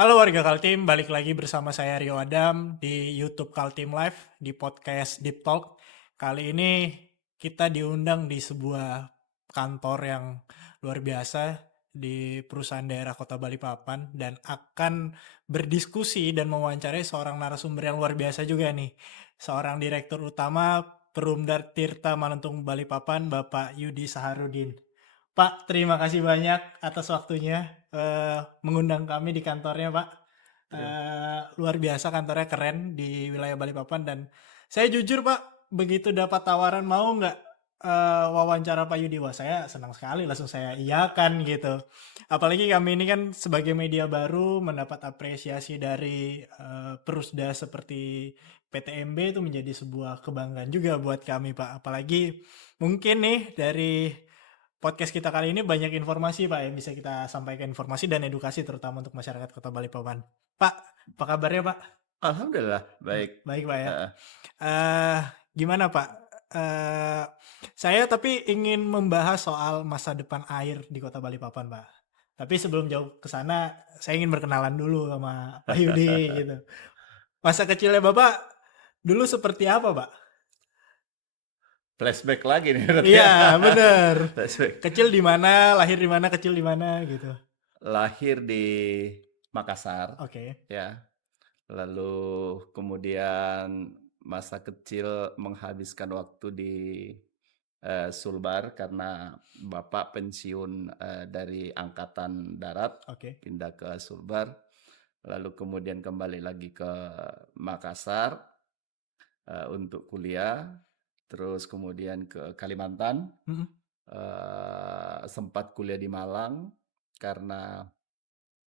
Halo warga Kaltim, balik lagi bersama saya Rio Adam di YouTube Kaltim Live di podcast Deep Talk. Kali ini kita diundang di sebuah kantor yang luar biasa di perusahaan daerah Kota Balikpapan dan akan berdiskusi dan mewawancarai seorang narasumber yang luar biasa juga nih. Seorang direktur utama Perumda Tirta Manuntung Balikpapan, Bapak Yudi Saharudin. Pak, terima kasih banyak atas waktunya mengundang kami di kantornya, Pak. Terima Luar biasa kantornya keren di wilayah Balikpapan dan saya jujur, Pak, begitu dapat tawaran mau nggak wawancara Pak Yudi, wah saya senang sekali langsung saya iyakan gitu. Apalagi kami ini kan sebagai media baru mendapat apresiasi dari Perusda seperti PTMB itu menjadi sebuah kebanggaan juga buat kami, Pak. Apalagi mungkin nih dari podcast kita kali ini banyak informasi Pak yang bisa kita sampaikan, informasi dan edukasi terutama untuk masyarakat Kota Balikpapan. Pak, apa kabarnya Pak? Alhamdulillah baik. Baik Pak ya. Heeh. Eh Gimana Pak? Eh saya tapi ingin membahas soal masa depan air di Kota Balikpapan Pak. Tapi sebelum jauh ke sana, saya ingin berkenalan dulu sama Pak Yudi gitu. Masa kecilnya Bapak dulu seperti apa Pak? Flashback lagi nih berarti Iya, ya. bener. Flashback. Kecil di mana, lahir di mana, kecil di mana gitu. Lahir di Makassar Oke. ya. Lalu kemudian masa kecil menghabiskan waktu di Sulbar karena bapak pensiun dari Angkatan Darat Oke. pindah ke Sulbar. Lalu kemudian kembali lagi ke Makassar untuk kuliah, terus kemudian ke Kalimantan, Mhm. sempat kuliah di Malang karena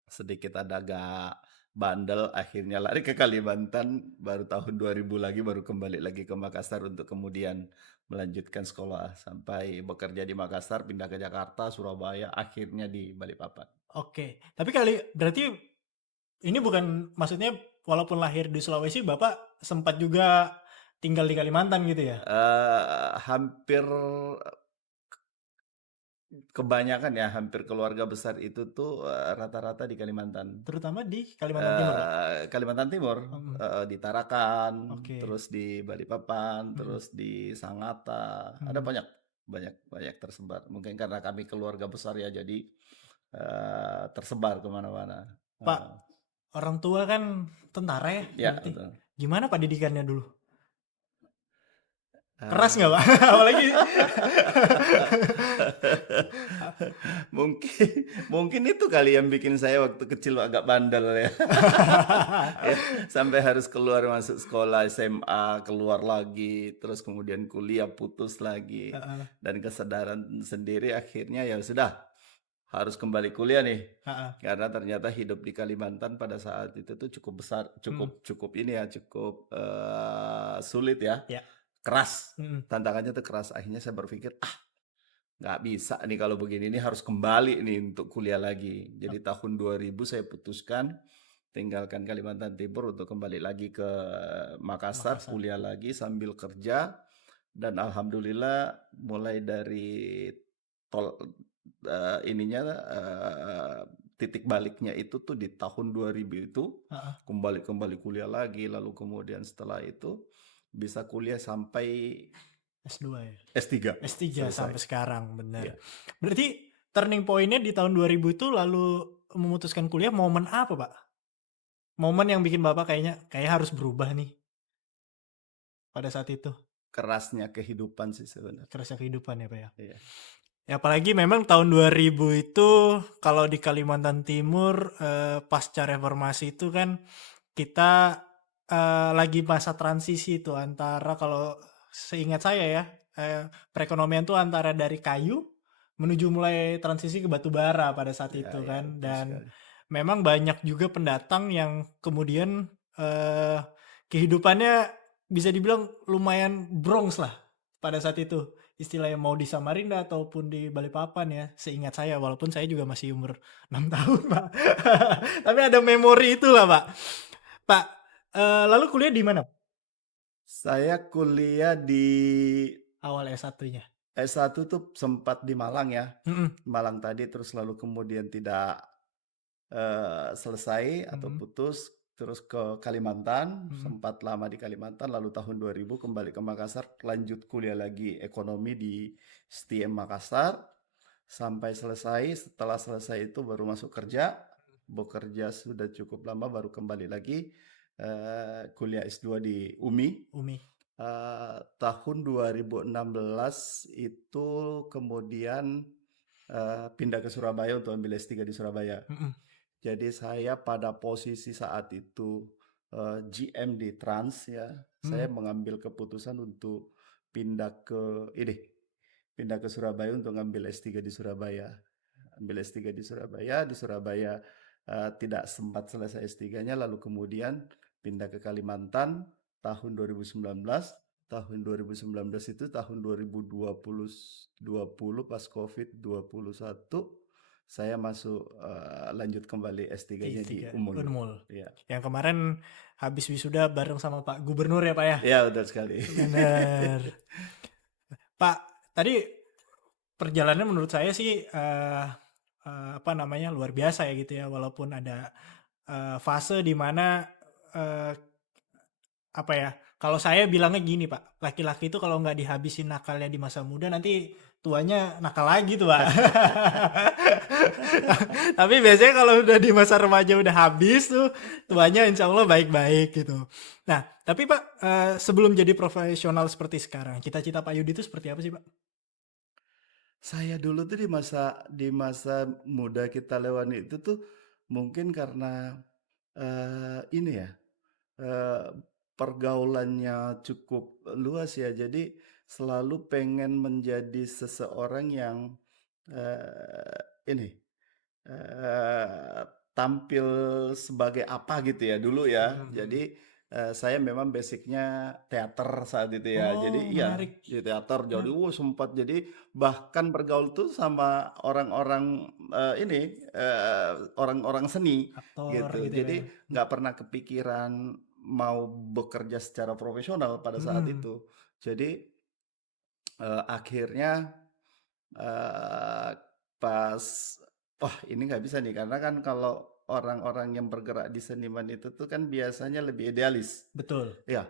sedikit ada agak bandel, akhirnya lari ke Kalimantan, baru tahun 2000 lagi baru kembali lagi ke Makassar untuk kemudian melanjutkan sekolah sampai bekerja di Makassar, pindah ke Jakarta, Surabaya, akhirnya di Balikpapan. Oke. Tapi kali berarti ini bukan maksudnya walaupun lahir di Sulawesi, Bapak sempat juga tinggal di Kalimantan gitu ya? Hampir kebanyakan ya, hampir keluarga besar itu tuh rata-rata di Kalimantan. Terutama di Kalimantan Timur, Pak? Kalimantan Timur, Mhm. di Tarakan, Oke. terus di Balikpapan, Mhm. terus di Sangatta, ada Mhm. banyak banyak banyak tersebar. Mungkin karena kami keluarga besar ya, jadi tersebar kemana-mana. Pak, Heeh. orang tua kan tentara ya Ya berarti. betul. Gimana Pak didikannya dulu? Keras nggak Pak? Eee, Apalagi mungkin mungkin itu kali yang bikin saya waktu kecil agak bandel ya. Ya, sampai harus keluar masuk sekolah SMA, keluar lagi, terus kemudian kuliah, putus lagi. Heeh, Dan kesadaran sendiri akhirnya ya sudah, harus kembali kuliah nih. heeh. Karena ternyata hidup di Kalimantan pada saat itu tuh cukup besar, Mhm. cukup cukup ini ya, cukup sulit ya, Ya. keras. Mhm. Tantangannya tuh keras. Akhirnya saya berpikir, ah nggak bisa nih kalau begini, ini harus kembali nih untuk kuliah lagi. Jadi tahun 2000 saya putuskan tinggalkan Kalimantan Timur untuk kembali lagi ke Makassar, Makassar. kuliah lagi sambil kerja, dan alhamdulillah mulai dari tol ininya titik baliknya itu tuh di tahun 2000 itu Heeh. kembali kuliah lagi, lalu kemudian setelah itu bisa kuliah sampai S2 ya? S3 S3 selesai. sampai sekarang, bener. Ya. Berarti turning point-nya di tahun 2000 itu lalu memutuskan kuliah momen apa, Pak? Momen yang bikin Bapak kayak harus berubah nih pada saat itu, Kerasnya kehidupan sih sebenarnya. kerasnya kehidupan ya, Pak, ya? Iya. Ya apalagi memang tahun 2000 itu kalau di Kalimantan Timur, pasca reformasi itu kan kita, lagi masa transisi tuh antara kalau seingat saya ya, perekonomian tuh antara dari kayu menuju mulai transisi ke batu bara pada saat Ya, itu ya, kan betul dan sekali. memang banyak juga pendatang yang kemudian, kehidupannya bisa dibilang lumayan brongs lah pada saat itu. Istilahnya mau di Samarinda ataupun di Balikpapan ya, seingat saya walaupun saya juga masih umur 6 tahun, Pak. Tapi ada memori itulah, Pak. Pak, lalu kuliah di mana Saya kuliah di awal S1-nya? S1 tuh sempat di Malang ya. Mhm. Malang tadi terus lalu kemudian tidak selesai atau Mhm, putus, terus ke Kalimantan, mhm, sempat lama di Kalimantan, lalu tahun 2000 kembali ke Makassar, lanjut kuliah lagi ekonomi di STM Makassar, sampai selesai. Setelah selesai itu baru masuk kerja, bekerja sudah cukup lama, baru kembali lagi kuliah S2 di UMI. Umi. Tahun 2016 itu kemudian pindah ke Surabaya untuk ambil S3 di Surabaya. Mhm, Jadi saya pada posisi saat itu GM di Trans ya. Saya mhm. mengambil keputusan untuk pindah ke ini, pindah ke Surabaya untuk ngambil S3 di Surabaya. Ambil S3 di Surabaya tidak sempat selesai S3-nya, lalu kemudian pindah ke Kalimantan tahun 2019. Tahun 2019 itu tahun 2020 pas COVID-21 saya masuk lanjut kembali S3-nya di Tiga Unmul. Unmul. Ya. Yang kemarin habis wisuda bareng sama Pak Gubernur ya Pak ya? Ya, betul sekali. Bener. Pak, tadi perjalanannya menurut saya sih apa namanya luar biasa ya gitu ya, walaupun ada fase di mana eh, apa ya? Kalau saya bilangnya gini Pak, laki-laki itu kalau nggak dihabisin nakalnya di masa muda nanti tuanya nakal lagi tuh Pak. Tapi biasanya kalau udah di masa remaja udah habis tuh tuanya insya Allah baik-baik gitu. Nah, tapi Pak sebelum jadi profesional seperti sekarang, cita-cita Pak Yudi itu seperti apa sih Pak? Saya dulu tuh di masa muda kita lewati itu tuh mungkin karena ini ya, eee, pergaulannya cukup luas ya, jadi selalu pengen menjadi seseorang yang, ini, Eee, tampil sebagai apa gitu ya dulu ya. Mhm. Jadi, saya memang basic-nya teater saat itu ya. Jadi Oh, iya, menarik. di teater jadi Menarik. sempat jadi bahkan bergaul tuh sama orang-orang, ini, orang-orang seni Aktor gitu. gitu ya Pak Jadi ya. nggak pernah kepikiran mau bekerja secara profesional pada saat Mhm. itu. Jadi, akhirnya Eee, pas, wah ini nggak bisa nih karena kan kalau orang-orang yang bergerak di seniman itu tuh kan biasanya lebih idealis. Betul. Ya,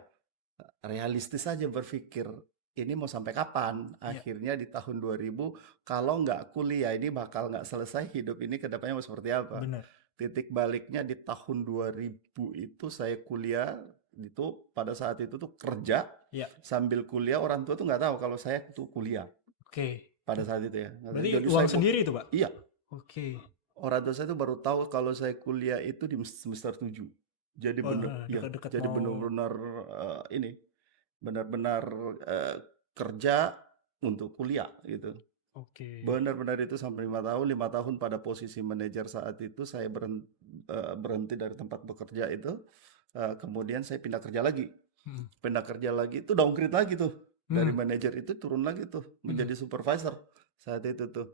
realistis aja berpikir, ini mau sampai kapan? Iya, Akhirnya di tahun 2000 kalau nggak kuliah ini bakal nggak selesai hidup ini ke depannya mau seperti apa. bener. Titik baliknya di tahun 2000 itu saya kuliah, itu pada saat itu tuh kerja, Iya, sambil kuliah orang tua tuh nggak tahu kalau saya tuh kuliah. oke. Pada saat itu ya. Berarti Jadi uang saya sendiri itu Pak? iya, Oke. orang tua saya tuh baru tahu kalau saya kuliah itu di semester 7. Jadi bener Wah, iya, dekat-dekat jadi mau benar-benar, ini, benar-benar, kerja untuk kuliah gitu. oke. Benar-benar itu sampai 5 tahun, 5 tahun pada posisi manajer saat itu saya berhenti dari tempat bekerja itu, kemudian saya pindah kerja lagi. Mhm. Pindah kerja lagi itu downgrade lagi tuh, dari Mmm, manajer itu turun lagi tuh mhm. menjadi supervisor saat itu tuh.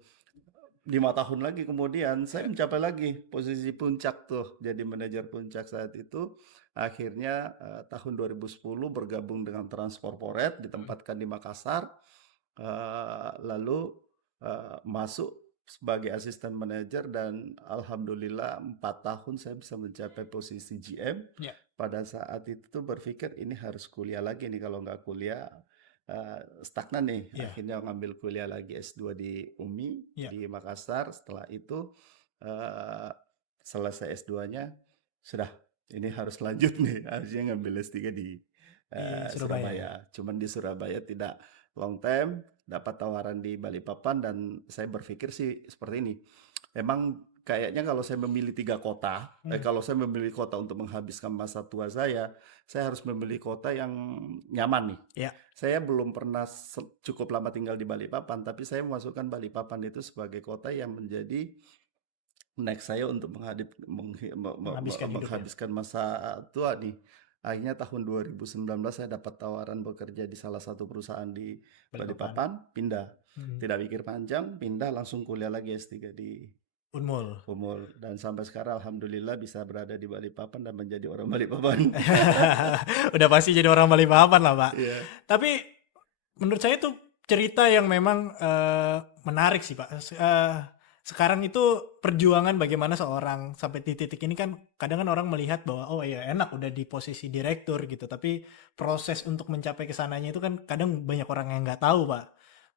5 tahun lagi kemudian saya mencapai lagi posisi puncak tuh, jadi manajer puncak saat itu. Akhirnya, tahun 2010 bergabung dengan Trans Corporate, Mhm. ditempatkan di Makassar, lalu, masuk sebagai asisten manajer dan alhamdulillah 4 tahun saya bisa mencapai posisi GM. Iya, Pada saat itu tuh berpikir ini harus kuliah lagi nih, kalau nggak kuliah stagnan nih, iya, akhirnya ngambil kuliah lagi S2 di UMI iya. di Makassar. Setelah itu eee, selesai S2-nya, sudah ini harus lanjut nih, harusnya ngambil S3 di Di Surabaya ya? Surabaya. Cuman di Surabaya tidak long term, dapat tawaran di Balikpapan dan saya berpikir sih seperti ini, emang kayaknya kalau saya memilih 3 kota, Mmm, kalau saya memilih kota untuk menghabiskan masa tua saya harus memilih kota yang nyaman nih. iya. Saya belum pernah cukup lama tinggal di Balikpapan, tapi saya memasukkan Balikpapan itu sebagai kota yang menjadi next saya untuk Menghabiskan hidup ya? menghabiskan masa tua nih. Akhirnya tahun 2019 saya dapat tawaran bekerja di salah satu perusahaan di Balikpapan. Balikpapan, pindah. Mhm. Tidak pikir panjang, pindah langsung kuliah lagi S3 di Unmul. Umul. Dan sampai sekarang alhamdulillah bisa berada di Balikpapan dan menjadi orang Balikpapan. Udah pasti jadi orang Balikpapan lah, Pak. Iya. Tapi menurut saya itu cerita yang memang menarik sih, Pak. sekarang itu perjuangan bagaimana seorang sampai di titik ini kan kadang kan orang melihat bahwa oh ya enak udah di posisi direktur gitu, tapi proses untuk mencapai ke sananya itu kan kadang banyak orang yang nggak tahu, Pak.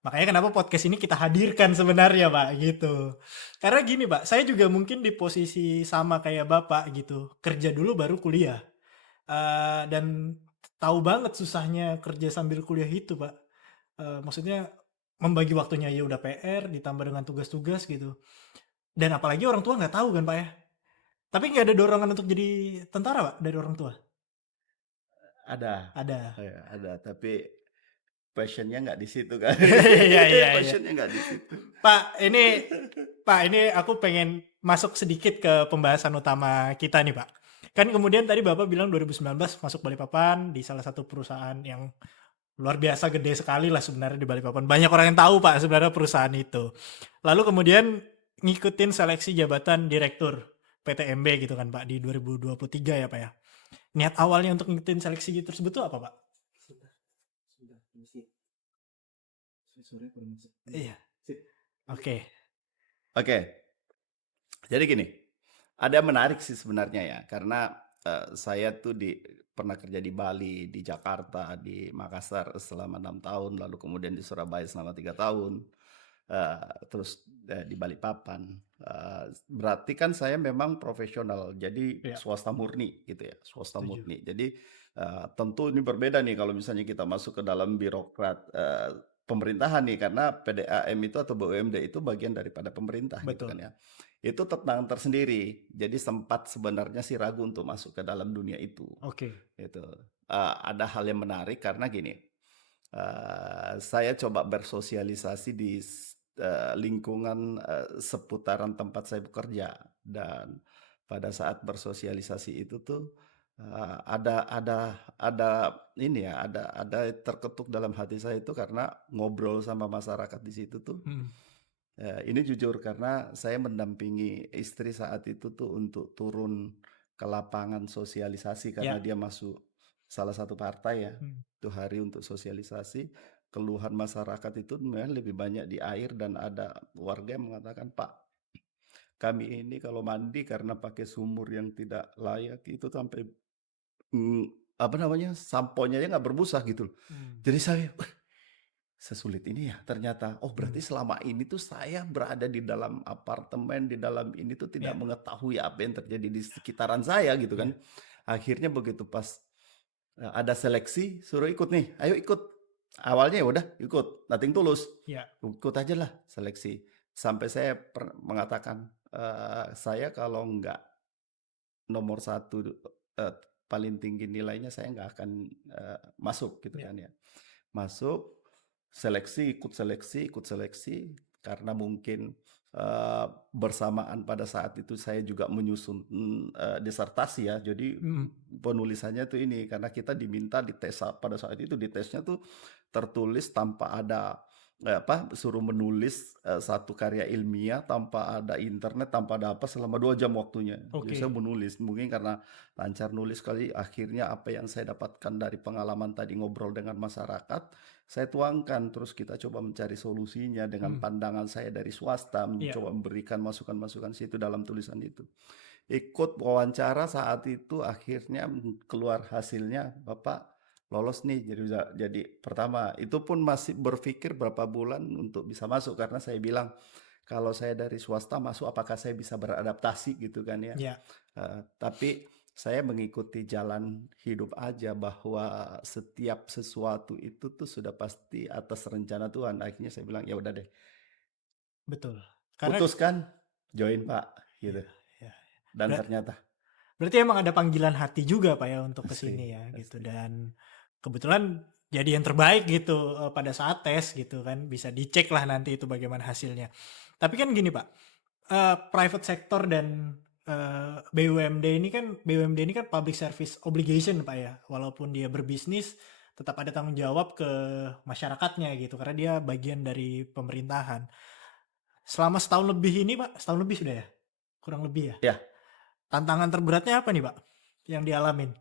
Makanya kenapa podcast ini kita hadirkan sebenarnya, Pak, gitu. Karena gini, Pak, saya juga mungkin di posisi sama kayak Bapak gitu, kerja dulu baru kuliah. Dan tahu banget susahnya kerja sambil kuliah itu, Pak. Maksudnya membagi waktunya ya udah PR ditambah dengan tugas-tugas gitu. Dan apalagi orang tua nggak tahu kan, Pak, ya. Tapi nggak ada dorongan untuk jadi tentara, Pak, dari orang tua? Ada, Ada. ada, tapi passion-nya nggak di situ kan. Iya, iya, iya. Passion-nya nggak di situ. Pak, ini aku pengen masuk sedikit ke pembahasan utama kita nih, Pak. Kan kemudian tadi Bapak bilang 2019 masuk Balikpapan di salah satu perusahaan yang luar biasa gede sekali lah sebenarnya di Balikpapan. Banyak orang yang tahu, Pak, sebenarnya perusahaan itu. Lalu kemudian ngikutin seleksi jabatan direktur PTMB gitu kan, Pak, di 2023 ya, Pak, ya. Niat awalnya untuk ngikutin seleksi tersebut tuh apa, Pak? Sudah, mesti sore kurang masuk. Iya. Sip. Oke. Oke, jadi gini, ada yang menarik sih sebenarnya ya, karena saya tuh pernah kerja di Bali, di Jakarta, di Makassar selama 6 tahun, lalu kemudian di Surabaya selama 3 tahun, terus di Balikpapan. Berarti kan saya memang profesional, jadi Iya, swasta murni gitu ya, swasta setuju. murni. Jadi tentu ini berbeda nih kalau misalnya kita masuk ke dalam birokrat pemerintahan nih, karena PDAM itu atau BUMD itu bagian daripada pemerintah gitu Betul. kan ya. Itu tantangan tersendiri. Jadi sempat sebenarnya sih ragu untuk masuk ke dalam dunia itu. Oke. Gitu. Ada hal yang menarik karena gini, saya coba bersosialisasi di lingkungan seputaran tempat saya bekerja, dan pada saat bersosialisasi itu tuh ada ini ya, ada terketuk dalam hati saya itu karena ngobrol sama masyarakat di situ tuh. Hmm. Ini jujur karena saya mendampingi istri saat itu tuh untuk turun ke lapangan sosialisasi karena Ya. dia masuk salah satu partai ya. Hmm. Itu hari untuk sosialisasi, keluhan masyarakat itu memang lebih banyak di air, dan ada warga yang mengatakan, "Pak, kami ini kalau mandi karena pakai sumur yang tidak layak itu sampai apa namanya, samponya nggak berbusa gitu loh." Hmm. Jadi saya, sesulit ini ya ternyata. Oh, berarti Hmm. selama ini tuh saya berada di dalam apartemen, di dalam ini tuh tidak Ya. mengetahui apa yang terjadi di sekitaran saya gitu kan. Ya. Akhirnya begitu pas ada seleksi, suruh ikut nih, ayo ikut. Awalnya ya udah ikut, nothing tulus. Ya. Ikut aja lah seleksi. Sampai saya mengatakan, saya kalau nggak nomor satu paling tinggi nilainya saya nggak akan masuk gitu Ya. kan ya. Masuk, seleksi, ikut seleksi, karena mungkin bersamaan pada saat itu saya juga menyusun disertasi ya. Jadi Hmm. penulisannya tuh ini, karena kita diminta dites pada saat itu, ditesnya tuh tertulis tanpa ada suruh menulis satu karya ilmiah tanpa ada internet, tanpa ada apa, selama 2 jam waktunya. Jadi saya Oke. menulis, mungkin karena lancar nulis kali, akhirnya apa yang saya dapatkan dari pengalaman tadi ngobrol dengan masyarakat, saya tuangkan, terus kita coba mencari solusinya dengan Hmm. pandangan saya dari swasta, Iya. mencoba memberikan masukan-masukan situ dalam tulisan itu. Ikut wawancara saat itu, akhirnya keluar hasilnya, Bapak lolos nih jadi pertama. Itu pun masih berpikir berapa bulan untuk bisa masuk, karena saya bilang, kalau saya dari swasta masuk apakah saya bisa beradaptasi gitu kan ya. Ya. Tapi saya mengikuti jalan hidup aja, bahwa setiap sesuatu itu tuh sudah pasti atas rencana Tuhan. Akhirnya saya bilang, ya udah deh, Betul. Karena putuskan join Pak ya, gitu. ya. Dan Ber- ternyata Berarti emang ada panggilan hati juga, Pak, ya untuk ke pasti, sini ya gitu, pasti. dan kebetulan jadi yang terbaik gitu pada saat tes gitu kan, bisa dicek lah nanti itu bagaimana hasilnya. Tapi kan gini, Pak, private sector dan BUMD ini kan public service obligation, Pak, ya. Walaupun dia berbisnis tetap ada tanggung jawab ke masyarakatnya gitu karena dia bagian dari pemerintahan. Selama setahun lebih ini, Pak, setahun lebih sudah ya? Kurang lebih ya. Ya, Tantangan terberatnya apa nih, Pak, yang dialamin?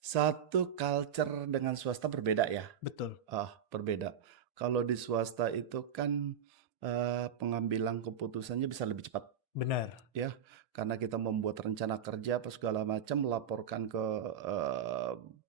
satu culture dengan swasta berbeda ya. Betul. Berbeda. Kalau di swasta itu kan pengambilan keputusannya bisa lebih cepat. Benar. Ya, karena kita membuat rencana kerja apa segala macam, laporkan ke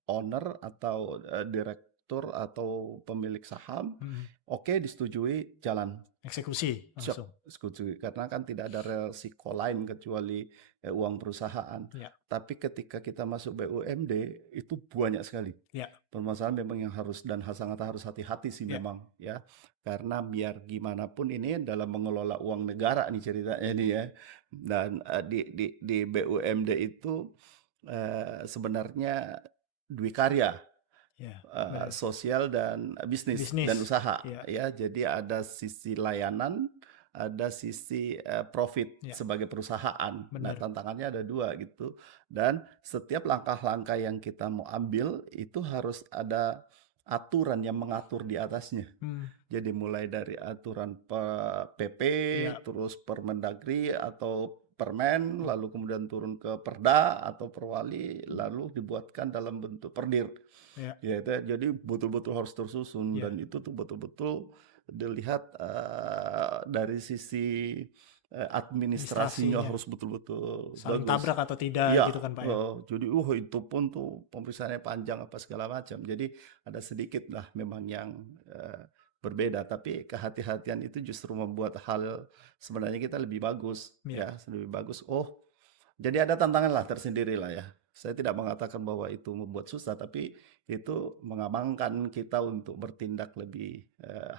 owner atau direktur atau pemilik saham, Mm. oke disetujui, jalan. Eksekusi Siap, langsung. setuju. Karena kan tidak ada resiko lain kecuali uang perusahaan. Ya, Tapi ketika kita masuk BUMD itu banyak sekali. ya, Permasalahan memang yang harus dan sangat harus hati-hati sih ya, memang ya. Karena biar gimana pun ini dalam mengelola uang negara nih ceritanya nih ya. Dan di BUMD itu sebenarnya dwikarya, ya, benar. sosial dan bisnis dan Bisnis. usaha Ya, ya. Jadi ada sisi layanan, ada sisi profit ya, sebagai perusahaan. Nah, benar. tantangannya ada dua gitu. Dan setiap langkah-langkah yang kita mau ambil itu harus ada aturan yang mengatur di atasnya. Hmm. Jadi mulai dari aturan PP, Ya, terus Permendagri atau Permen, lalu kemudian turun ke Perda atau Perwali, lalu dibuatkan dalam bentuk Perdir. ya, Ya itu jadi betul-betul harus tersusun ya. dan itu tuh betul-betul dilihat dari sisi administrasinya Administrasinya harus betul-betul saling bagus. tabrak atau tidak Iya, gitu kan Pak ya. jadi itu pun tuh pemeriksaannya panjang apa segala macam. Jadi ada sedikit lah memang yang berbeda, tapi kehati-hatian itu justru membuat hal sebenarnya kita lebih bagus Ya, ya, lebih bagus. Oh, jadi ada tantangan lah tersendiri lah ya. Saya tidak mengatakan bahwa itu membuat susah, tapi itu mengamankan kita untuk bertindak lebih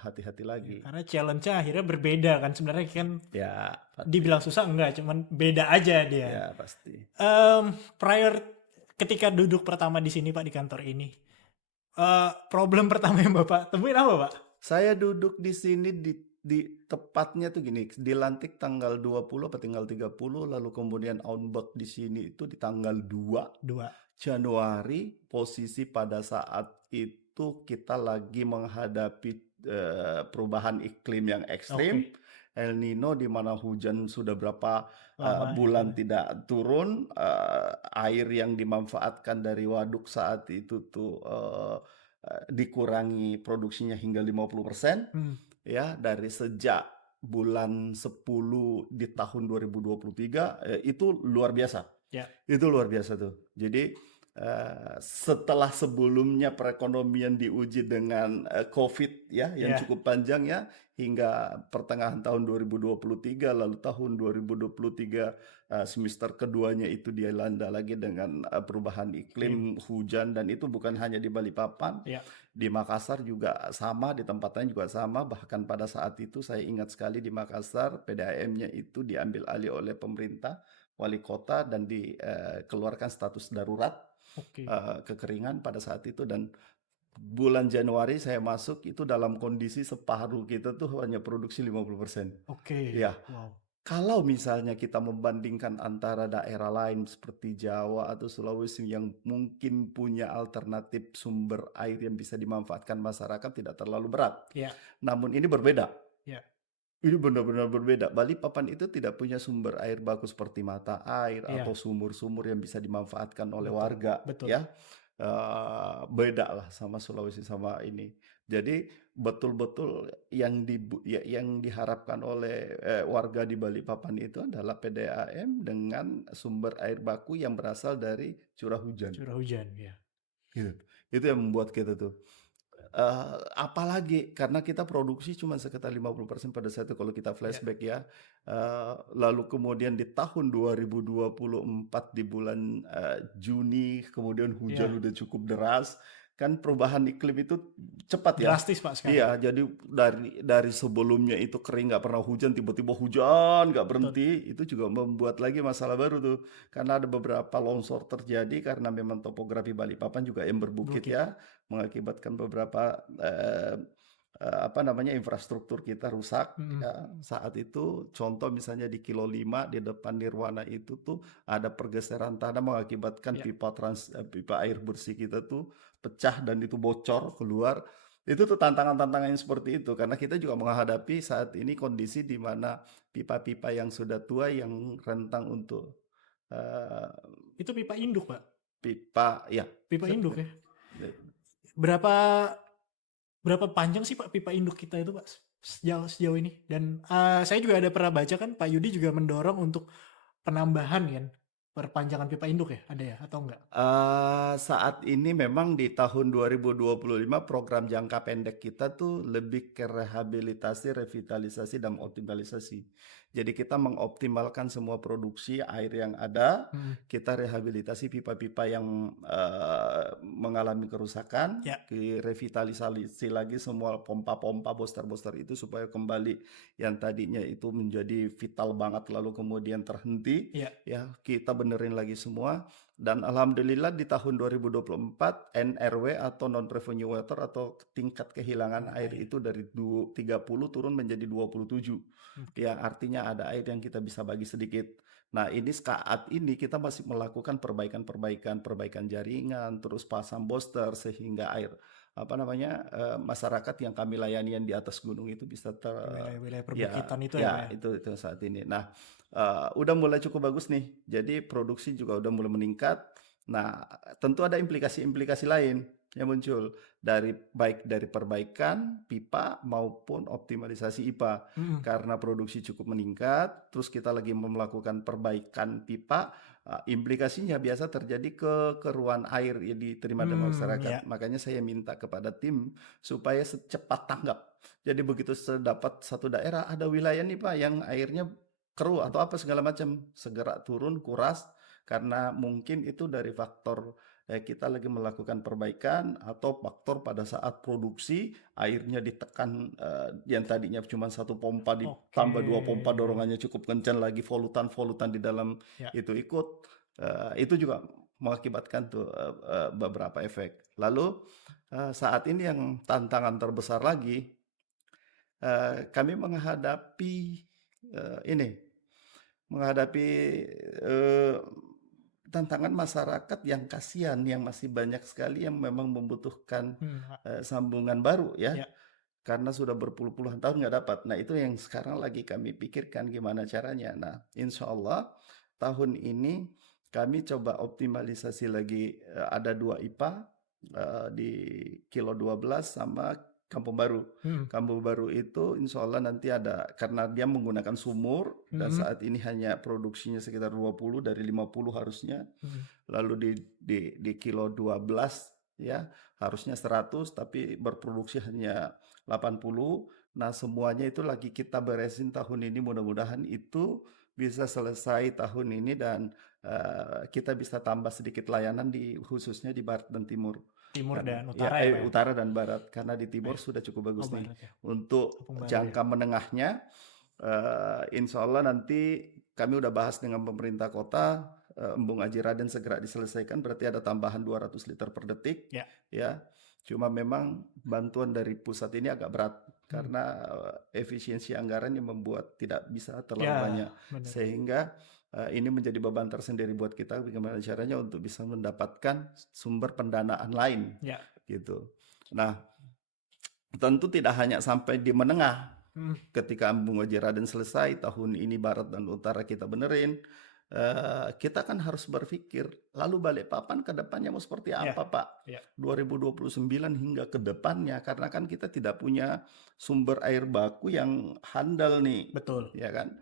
hati-hati ya, lagi. karena challenge-nya akhirnya berbeda kan sebenarnya kan Ya, pasti. dibilang susah enggak, cuman beda aja dia. Ya, pasti. Prior ketika duduk pertama di sini Pak di kantor ini, problem pertama yang Bapak temuin apa Pak? Saya duduk di sini di tepatnya tuh gini, dilantik tanggal 20 apa tanggal 30, lalu kemudian on board di sini itu di tanggal 2 Dua. Januari. Posisi pada saat itu kita lagi menghadapi perubahan iklim yang ekstrim. Oke. El Nino di mana hujan sudah berapa Lama bulan ya. tidak turun, air yang dimanfaatkan dari waduk saat itu tuh dikurangi produksinya hingga 50%. Hmm. Ya, dari sejak bulan 10 di tahun 2023 itu luar biasa. Ya. Itu luar biasa tuh. Jadi setelah sebelumnya perekonomian diuji dengan COVID ya yang Ya. cukup panjang ya hingga pertengahan tahun 2023, lalu tahun 2023 semester keduanya itu dilanda lagi dengan perubahan iklim, hujan, dan itu bukan hanya di Balikpapan. Ya. Di Makassar juga sama, di tempat lain juga sama. Bahkan pada saat itu saya ingat sekali di Makassar PDAM-nya itu diambil alih oleh pemerintah, wali kota, dan dikeluarkan status darurat Oke. kekeringan pada saat itu. Dan bulan Januari saya masuk itu dalam kondisi separuh kita tuh hanya produksi 50%. Oke. Ya. Wow. Kalau misalnya kita membandingkan antara daerah lain seperti Jawa atau Sulawesi yang mungkin punya alternatif sumber air yang bisa dimanfaatkan masyarakat, tidak terlalu berat. Ya. Namun ini berbeda. Ya. Ini benar-benar berbeda. Balikpapan itu tidak punya sumber air baku seperti mata air Ya. atau sumur-sumur yang bisa dimanfaatkan oleh Betul, warga. betul. Ya, beda lah sama Sulawesi sama ini. Jadi betul-betul yang diharapkan oleh warga di Balikpapan itu adalah PDAM dengan sumber air baku yang berasal dari curah hujan. Curah hujan, ya. Gitu. Itu yang membuat kita tuh apalagi karena kita produksi cuma sekitar 50% pada saat itu kalau kita flashback ya. Lalu kemudian di tahun 2024 di bulan Juni kemudian hujan udah cukup deras. Kan perubahan iklim itu cepat ya. Drastis Pak sekarang. Iya, jadi dari sebelumnya itu kering nggak pernah hujan, tiba-tiba hujan nggak berhenti, itu juga membuat lagi masalah baru tuh. Karena ada beberapa longsor terjadi karena memang topografi Balikpapan juga yang berbukit ya, mengakibatkan beberapa infrastruktur kita rusak ya. Saat itu contoh misalnya di Kilo 5 di depan Nirwana itu tuh ada pergeseran tanah mengakibatkan pipa air bersih kita tuh pecah dan itu bocor keluar. Itu tuh tantangan-tantangan yang seperti itu karena kita juga menghadapi saat ini kondisi di mana pipa-pipa yang sudah tua yang rentang untuk itu pipa induk Pak. Pipa induk ya. Berapa panjang sih Pak pipa induk kita itu Pak? sejauh ini. Dan saya juga ada pernah baca kan Pak Yudi juga mendorong untuk penambahan kan, perpanjangan pipa induk ya, ada ya atau enggak? Saat ini memang di tahun 2025 program jangka pendek kita tuh lebih ke rehabilitasi, revitalisasi, dan optimalisasi. Jadi kita mengoptimalkan semua produksi air yang ada, kita rehabilitasi pipa-pipa yang mengalami kerusakan, Ya. revitalisasi lagi semua pompa-pompa, booster-booster itu supaya kembali yang tadinya itu menjadi vital banget lalu kemudian terhenti, Ya. ya kita benerin lagi semua. Dan alhamdulillah di tahun 2024 NRW atau non revenue water atau tingkat kehilangan air itu dari 30 turun menjadi 27. Ya artinya ada air yang kita bisa bagi sedikit. Nah ini saat ini kita masih melakukan perbaikan jaringan, terus pasang booster sehingga air masyarakat yang kami layani yang di atas gunung itu bisa Wilayah-wilayah ya perbukitan itu ya, Pak ya. itu saat ini. Nah udah mulai cukup bagus nih. Jadi produksi juga udah mulai meningkat. Nah, tentu ada implikasi-implikasi lain yang muncul baik dari perbaikan pipa maupun optimalisasi IPA. Karena produksi cukup meningkat, terus kita lagi melakukan perbaikan pipa, implikasinya biasa terjadi kekeruan air yang diterima dari masyarakat. Ya. Makanya saya minta kepada tim supaya secepat tanggap. Jadi begitu dapat satu daerah ada wilayah nih Pak yang airnya keruh atau apa segala macam, segera turun kuras karena mungkin itu dari faktor kita lagi melakukan perbaikan atau faktor pada saat produksi airnya ditekan yang tadinya cuma satu pompa ditambah 2 pompa dorongannya cukup kencang lagi volutan di dalam itu ikut itu juga mengakibatkan tuh beberapa efek. Lalu saat ini yang tantangan terbesar lagi kami menghadapi tantangan masyarakat yang kasihan, yang masih banyak sekali yang memang membutuhkan sambungan baru ya, karena sudah berpuluh-puluhan tahun nggak dapat. Nah itu yang sekarang lagi kami pikirkan gimana caranya. Nah insya Allah tahun ini kami coba optimalisasi lagi ada 2 IPA di Kilo 12 sama Kampung Baru. Kampung Baru itu insya Allah nanti ada, karena dia menggunakan sumur dan saat ini hanya produksinya sekitar 20 dari 50 harusnya. Lalu di Kilo 12 ya harusnya 100 tapi berproduksi hanya 80. Nah semuanya itu lagi kita beresin tahun ini, mudah-mudahan itu bisa selesai tahun ini dan kita bisa tambah sedikit layanan khususnya di barat dan timur. Dan utara ya, utara dan barat, karena di timur sudah cukup bagus nih. Untuk jangka menengahnya insya Allah nanti kami udah bahas dengan pemerintah kota, Embung Aji Raden segera diselesaikan, berarti ada tambahan 200 liter per detik ya. Cuma memang bantuan dari pusat ini agak berat karena efisiensi anggaran yang membuat tidak bisa terlalu banyak, sehingga ini menjadi beban tersendiri buat kita bagaimana caranya untuk bisa mendapatkan sumber pendanaan lain gitu. Nah tentu tidak hanya sampai di menengah. Ketika Embung Aji Raden selesai tahun ini barat dan utara kita benerin, kita kan harus berpikir lalu Balikpapan ke depannya mau seperti apa Pak 2029 hingga ke depannya, karena kan kita tidak punya sumber air baku yang handal nih. Betul ya kan.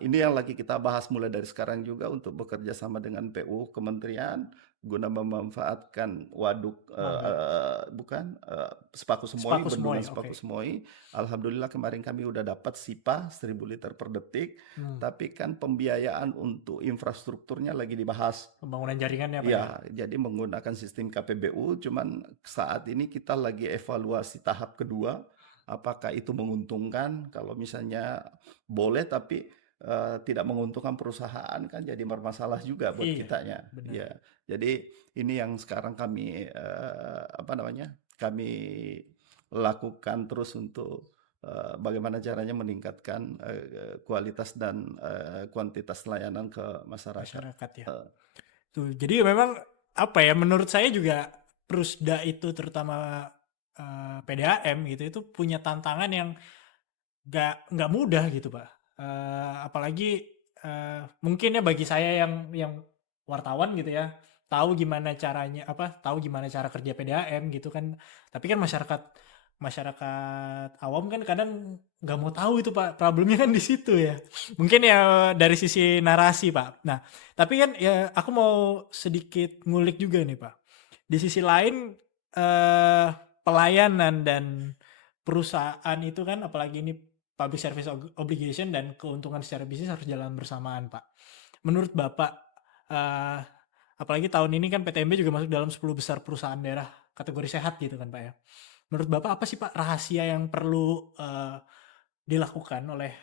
Ini yang lagi kita bahas mulai dari sekarang juga untuk bekerja sama dengan PU Kementerian guna memanfaatkan waduk Sepaku Semoy, bendungan Sepaku Semoy. Alhamdulillah kemarin kami udah dapat SIPA 1000 liter per detik, tapi kan pembiayaan untuk infrastrukturnya lagi dibahas. Pembangunan jaringannya Pak ya? Jadi menggunakan sistem KPBU, cuman saat ini kita lagi evaluasi tahap kedua. Apakah itu menguntungkan? Kalau misalnya boleh tapi tidak menguntungkan perusahaan kan jadi bermasalah juga buat kitanya. Ya, jadi ini yang sekarang kami kami lakukan terus untuk bagaimana caranya meningkatkan kualitas dan kuantitas layanan ke masyarakat. Tuh, jadi memang apa ya? Menurut saya juga Prusda itu terutama PDAM gitu itu punya tantangan yang nggak mudah gitu Pak. Apalagi mungkin ya bagi saya yang wartawan gitu ya, tahu gimana cara kerja PDAM gitu kan. Tapi kan masyarakat masyarakat awam kan kadang nggak mau tahu itu Pak, problemnya kan di situ ya. Mungkin ya dari sisi narasi Pak. Nah, tapi kan ya aku mau sedikit ngulik juga nih Pak. Di sisi lain pelayanan dan perusahaan itu kan apalagi ini public service obligation dan keuntungan secara bisnis harus jalan bersamaan Pak. Menurut Bapak eh, apalagi tahun ini kan PTMB juga masuk dalam 10 besar perusahaan daerah kategori sehat gitu kan Pak ya. Menurut Bapak apa sih Pak rahasia yang perlu dilakukan oleh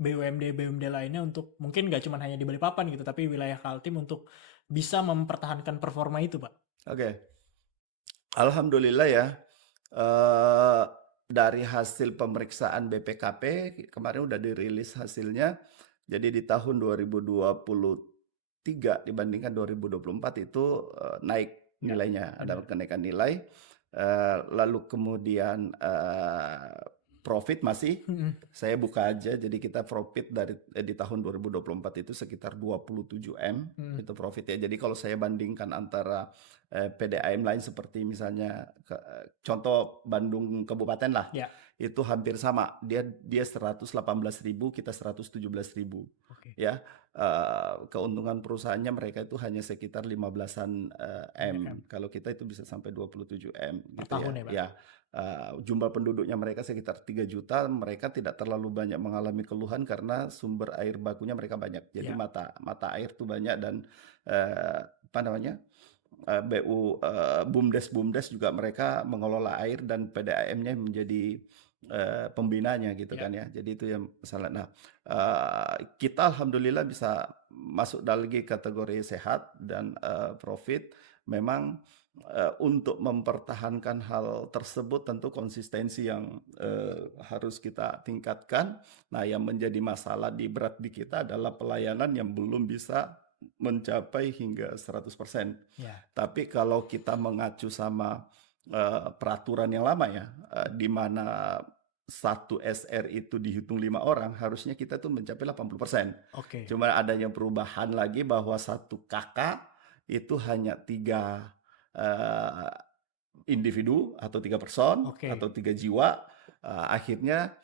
BUMD lainnya untuk mungkin nggak cuma hanya di Balikpapan gitu, tapi wilayah Kaltim untuk bisa mempertahankan performa itu Pak? Oke, alhamdulillah ya, eee, dari hasil pemeriksaan BPKP kemarin udah dirilis hasilnya. Jadi di tahun 2023 dibandingkan 2024 itu, naik Ya, nilainya, ada benar. kenaikan nilai, lalu kemudian, profit masih, Mhm, saya buka aja, jadi kita profit di tahun 2024 itu sekitar 27M, mhm, itu profit ya. Jadi kalau saya bandingkan antara, PDAM lain seperti misalnya contoh Bandung Kabupaten lah, ya, itu hampir sama, dia dia 118.000, kita 117.000 oke. ya. Keuntungan perusahaannya mereka itu hanya sekitar 15-an, M M, kalau kita itu bisa sampai 27M per gitu ya. tahun ya Pak? Ya, jumlah penduduknya mereka sekitar 3 juta, mereka tidak terlalu banyak mengalami keluhan karena sumber air bakunya mereka banyak. Jadi Ya, mata mata air tuh banyak dan, apa namanya, BUMDes juga mereka mengelola air dan PDAM-nya menjadi, pembinanya gitu ya, kan ya. Jadi itu yang masalah. Nah, kita alhamdulillah bisa masuk lagi kategori sehat dan, profit. Memang, untuk mempertahankan hal tersebut tentu konsistensi yang, harus kita tingkatkan. Nah, yang menjadi masalah berat di kita adalah pelayanan yang belum bisa mencapai hingga 100%. ya, Tapi kalau kita mengacu sama, peraturan yang lama ya, di mana 1 SR itu dihitung 5 orang, harusnya kita tuh mencapai 80%. oke, Cuma adanya perubahan lagi bahwa 1 kakak itu hanya 3 individu atau 3 person oke, atau 3 jiwa, akhirnya,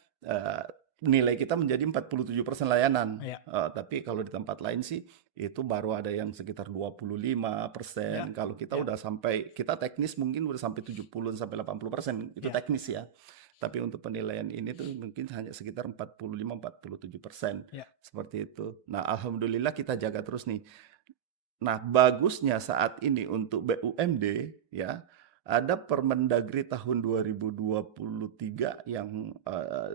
nilai kita menjadi 47% layanan. ya, Tapi kalau di tempat lain sih itu baru ada yang sekitar 25%. ya, Kalau kita ya, udah sampai, kita teknis mungkin udah sampai 70 sampai 80%, itu ya, teknis ya. Tapi untuk penilaian ini tuh mungkin hanya sekitar 45-47%, ya, seperti itu. Nah, alhamdulillah kita jaga terus nih. Nah, bagusnya saat ini untuk BUMD ya, ada Permendagri tahun 2023 yang,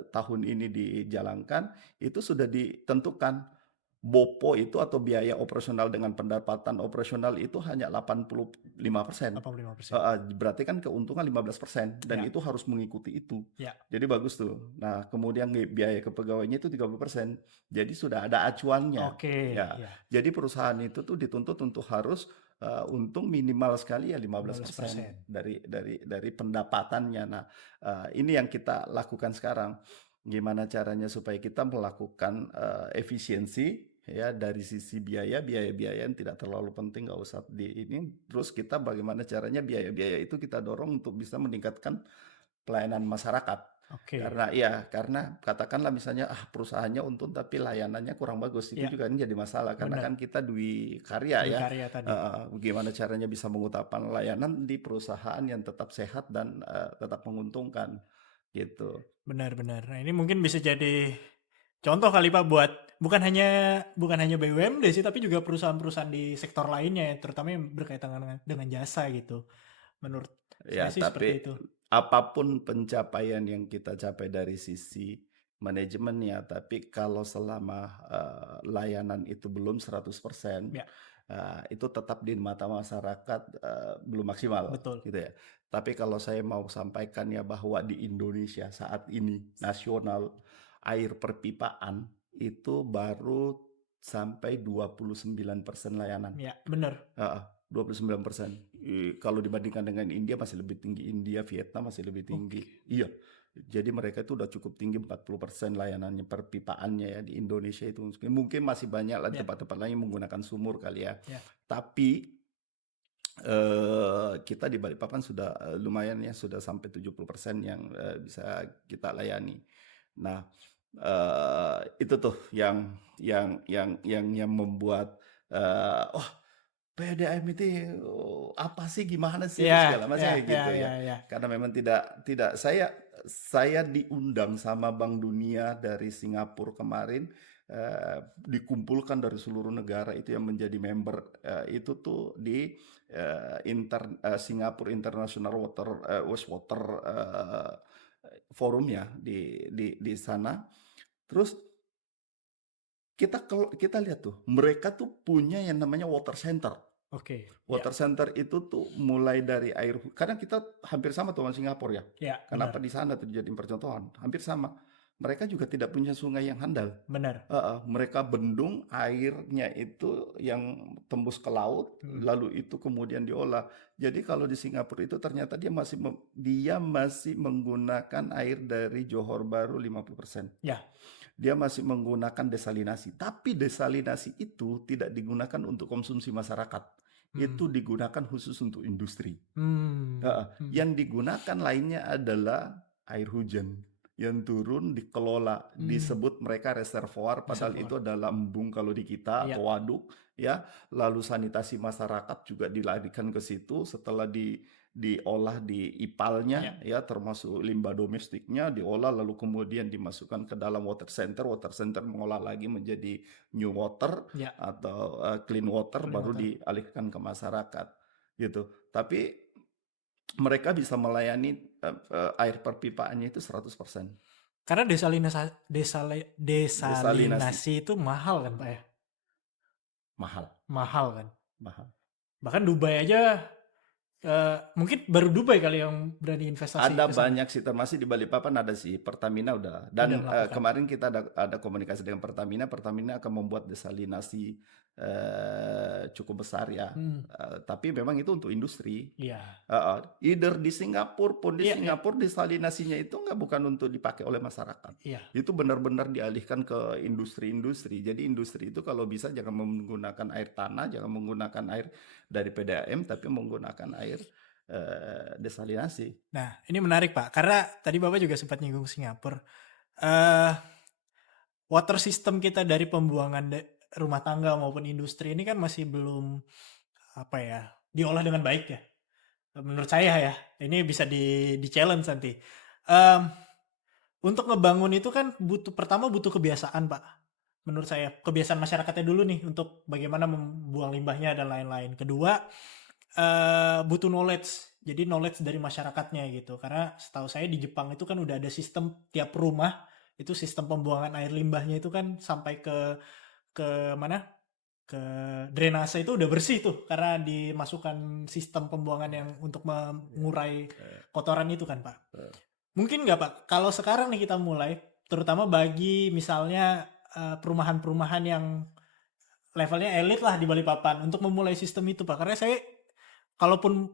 tahun ini dijalankan, itu sudah ditentukan BOPO itu atau biaya operasional dengan pendapatan operasional itu hanya 85%. 85%. Heeh, berarti kan keuntungan 15% dan Ya, itu harus mengikuti itu. ya, Jadi bagus tuh. Nah, kemudian biaya kepegawaiannya itu 30%. Jadi sudah ada acuannya. oke, Ya, ya, jadi perusahaan itu tuh dituntut untuk harus, untung minimal sekali ya 15% 15%. dari pendapatannya. Nah, ini yang kita lakukan sekarang. Gimana caranya supaya kita melakukan, efisiensi ya dari sisi biaya-biaya yang tidak terlalu penting nggak usah di ini, terus kita bagaimana caranya biaya-biaya itu kita dorong untuk bisa meningkatkan pelayanan masyarakat. Oke, Karena katakanlah misalnya, perusahaannya untung tapi layanannya kurang bagus, itu ya, juga kan jadi masalah karena benar. kan kita dwi karya Dwi ya, Karya tadi. gimana caranya bisa mengutamakan layanan di perusahaan yang tetap sehat dan, tetap menguntungkan, gitu. Benar-benar. Nah, ini mungkin bisa jadi contoh kali Pak buat bukan hanya BUMD sih, tapi juga perusahaan-perusahaan di sektor lainnya ya, terutama yang berkaitan dengan jasa gitu. Menurut saya Ya, sih seperti tapi itu. apapun pencapaian yang kita capai dari sisi manajemennya, tapi kalau selama, layanan itu belum 100%, Ya, itu tetap di mata masyarakat, belum maksimal, betul. gitu ya. Tapi kalau saya mau sampaikan ya bahwa di Indonesia saat ini nasional, air perpipaan itu baru sampai 29% layanan. Ya, benar. Heeh, 29%. Kalau dibandingkan dengan India masih lebih tinggi, India, Vietnam masih lebih tinggi. Oke. Iya, jadi mereka itu udah cukup tinggi 40% layanannya, perpipaannya ya. Di Indonesia itu mungkin masih banyak lah Ya, tempat-tempat lain yang menggunakan sumur kali ya. ya, Tapi kita di Balikpapan sudah lumayan ya, sudah sampai 70% yang bisa kita layani. Nah, itu tuh yang membuat oh, PDAM itu apa sih, gimana sih, Iya, itu segala iya, macam kayak iya, gitu iya, ya. iya. Karena memang tidak saya diundang sama Bank Dunia dari Singapura kemarin, dikumpulkan dari seluruh negara itu yang menjadi member, itu tuh di Singapore International Wastewater Forum ya, di sana. Terus kita lihat tuh, mereka tuh punya yang namanya water center. Oke, ya, Water center itu tuh mulai dari karena kita hampir sama tuh sama Singapura ya. ya, Kenapa benar, di sana terjadi percontohan? Hampir sama. Mereka juga tidak punya sungai yang handal. benar. Mereka bendung airnya itu yang tembus ke laut, Mm, lalu itu kemudian diolah. Jadi kalau di Singapura itu ternyata dia masih menggunakan air dari Johor Bahru 50%. ya, Dia masih menggunakan desalinasi, tapi desalinasi itu tidak digunakan untuk konsumsi masyarakat. mm, Itu digunakan khusus untuk industri. mm, mm, Yang digunakan lainnya adalah air hujan yang turun dikelola, mm. disebut mereka reservoir, padahal Reservoir. itu adalah embung kalau di kita Iya, atau waduk ya. Lalu sanitasi masyarakat juga dilarikan ke situ setelah diolah di iya, ipalnya ya, termasuk limbah domestiknya diolah lalu kemudian dimasukkan ke dalam water center. Water center mengolah lagi menjadi new water iya, atau clean water, clean baru water. dialihkan ke masyarakat gitu. Tapi mereka bisa melayani air perpipaannya itu 100%. Karena Desalinasi desalinasi itu mahal kan, Pak ya? mahal, Mahal kan. mahal. Bahkan Dubai aja mungkin baru Dubai kali yang berani investasi Ada ke sana. banyak sih, termasuk di Balikpapan ada sih, Pertamina udah. Udah Dan melakukan. kemarin kita ada komunikasi dengan Pertamina. Pertamina akan membuat desalinasi cukup besar ya. Hmm, Tapi memang itu untuk industri. iya. Either di Singapura pun, di Iya, iya, Singapura desalinasinya itu bukan untuk dipakai oleh masyarakat. iya. Itu benar-benar dialihkan ke industri-industri. Jadi industri itu kalau bisa jangan menggunakan air tanah, jangan menggunakan air dari PDAM, tapi menggunakan air desalinasi. Nah, ini menarik, Pak. Karena tadi Bapak juga sempat nyinggung Singapura. Eh water system kita dari pembuangan rumah tangga maupun industri ini kan masih belum apa ya, diolah dengan baik ya. Menurut saya ya, ini bisa di challenge nanti. Em, untuk ngebangun itu kan pertama butuh kebiasaan, Pak. Menurut saya, kebiasaan masyarakatnya dulu nih untuk bagaimana membuang limbahnya dan lain-lain. Kedua, butuh knowledge. Jadi knowledge dari masyarakatnya gitu. Karena setahu saya di Jepang itu kan udah ada sistem tiap rumah itu sistem pembuangan air limbahnya itu kan sampai ke mana? Ke drainase itu udah bersih tuh karena dimasukkan sistem pembuangan yang untuk mengurai kotoran itu kan, Pak. Mungkin nggak, Pak, kalau sekarang nih kita mulai, terutama bagi misalnya perumahan-perumahan yang levelnya elit lah di Balikpapan untuk memulai sistem itu, Pak. Karena saya kalaupun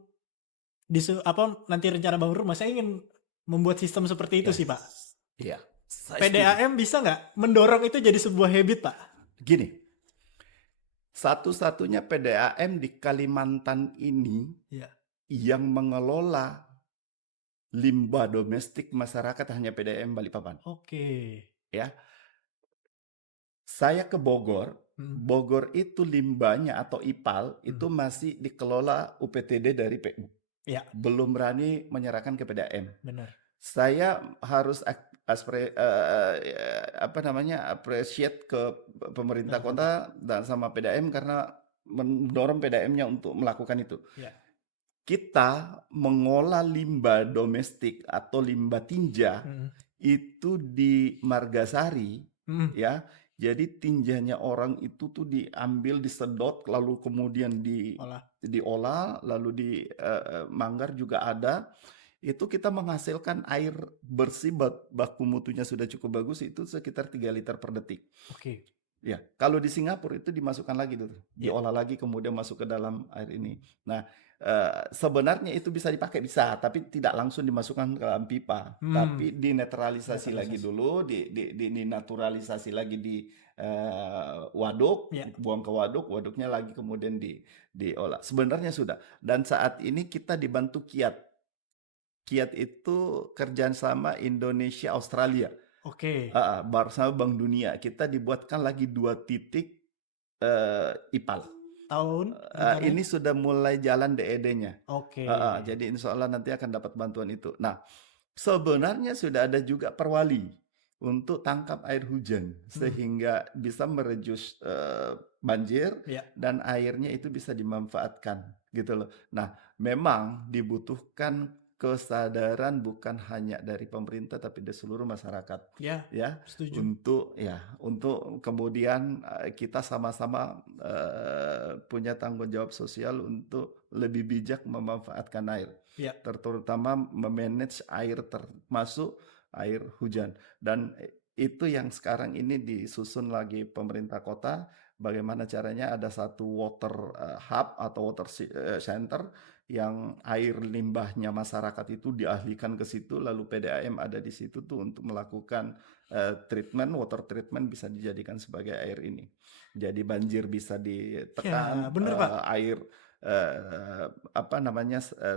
nanti rencana bangun rumah, saya ingin membuat sistem seperti itu Yes. sih, Pak. Iya. Saya setuju. PDAM bisa nggak mendorong itu jadi sebuah habit, Pak? Gini, satu-satunya PDAM di Kalimantan ini Iya. yang mengelola limbah domestik masyarakat hanya PDAM Balikpapan. Oke. Ya, saya ke Bogor. Hmm, Bogor itu limbahnya atau IPAL itu hmm. masih dikelola UPTD dari PU. Iya, Belum berani menyerahkan ke PDAM. benar. Saya harus appreciate ke pemerintah kota dan sama PDAM karena mendorong PDAM-nya untuk melakukan itu. Iya. Kita mengolah limbah domestik atau limbah tinja Hmm, itu di Margasari hmm. ya. Jadi tinjanya orang itu tuh diambil, disedot, lalu kemudian Olah. diolah, lalu di Manggar juga ada. Itu kita menghasilkan air bersih baku mutunya sudah cukup bagus itu sekitar 3 liter per detik. Oke. Ya, kalau di Singapura itu dimasukkan lagi tuh, Iya. diolah lagi kemudian masuk ke dalam air ini. Nah, sebenarnya itu bisa dipakai bisa, tapi tidak langsung dimasukkan ke dalam pipa, tapi dinetralisasi lagi Netralisasi. dulu, dinaturalisasi lagi di waduk, Ya, buang ke waduk, waduknya lagi kemudian diolah. Sebenarnya sudah. Dan saat ini kita dibantu Kiat. Kiat itu kerjaan sama Indonesia Australia. oke. Bersama Bank Dunia kita dibuatkan lagi 2 titik IPAL. Tahun rencananya? Ini sudah mulai jalan DED-nya. Oke. Jadi insya Allah nanti akan dapat bantuan itu. Nah, sebenarnya sudah ada juga perwali untuk tangkap air hujan sehingga bisa mereduce banjir Ya, dan airnya itu bisa dimanfaatkan gitu loh. Nah, memang dibutuhkan kesadaran bukan hanya dari pemerintah tapi dari seluruh masyarakat ya, ya setuju. untuk kemudian kita sama-sama punya tanggung jawab sosial untuk lebih bijak memanfaatkan air, Ya, terutama memanage air termasuk air hujan. Dan itu yang sekarang ini disusun lagi pemerintah kota, bagaimana caranya ada satu water hub atau water center yang air limbahnya masyarakat itu dialihkan ke situ, lalu PDAM ada di situ tuh untuk melakukan treatment, water treatment bisa dijadikan sebagai air ini. Jadi banjir bisa ya, ditekan, bener Pak. air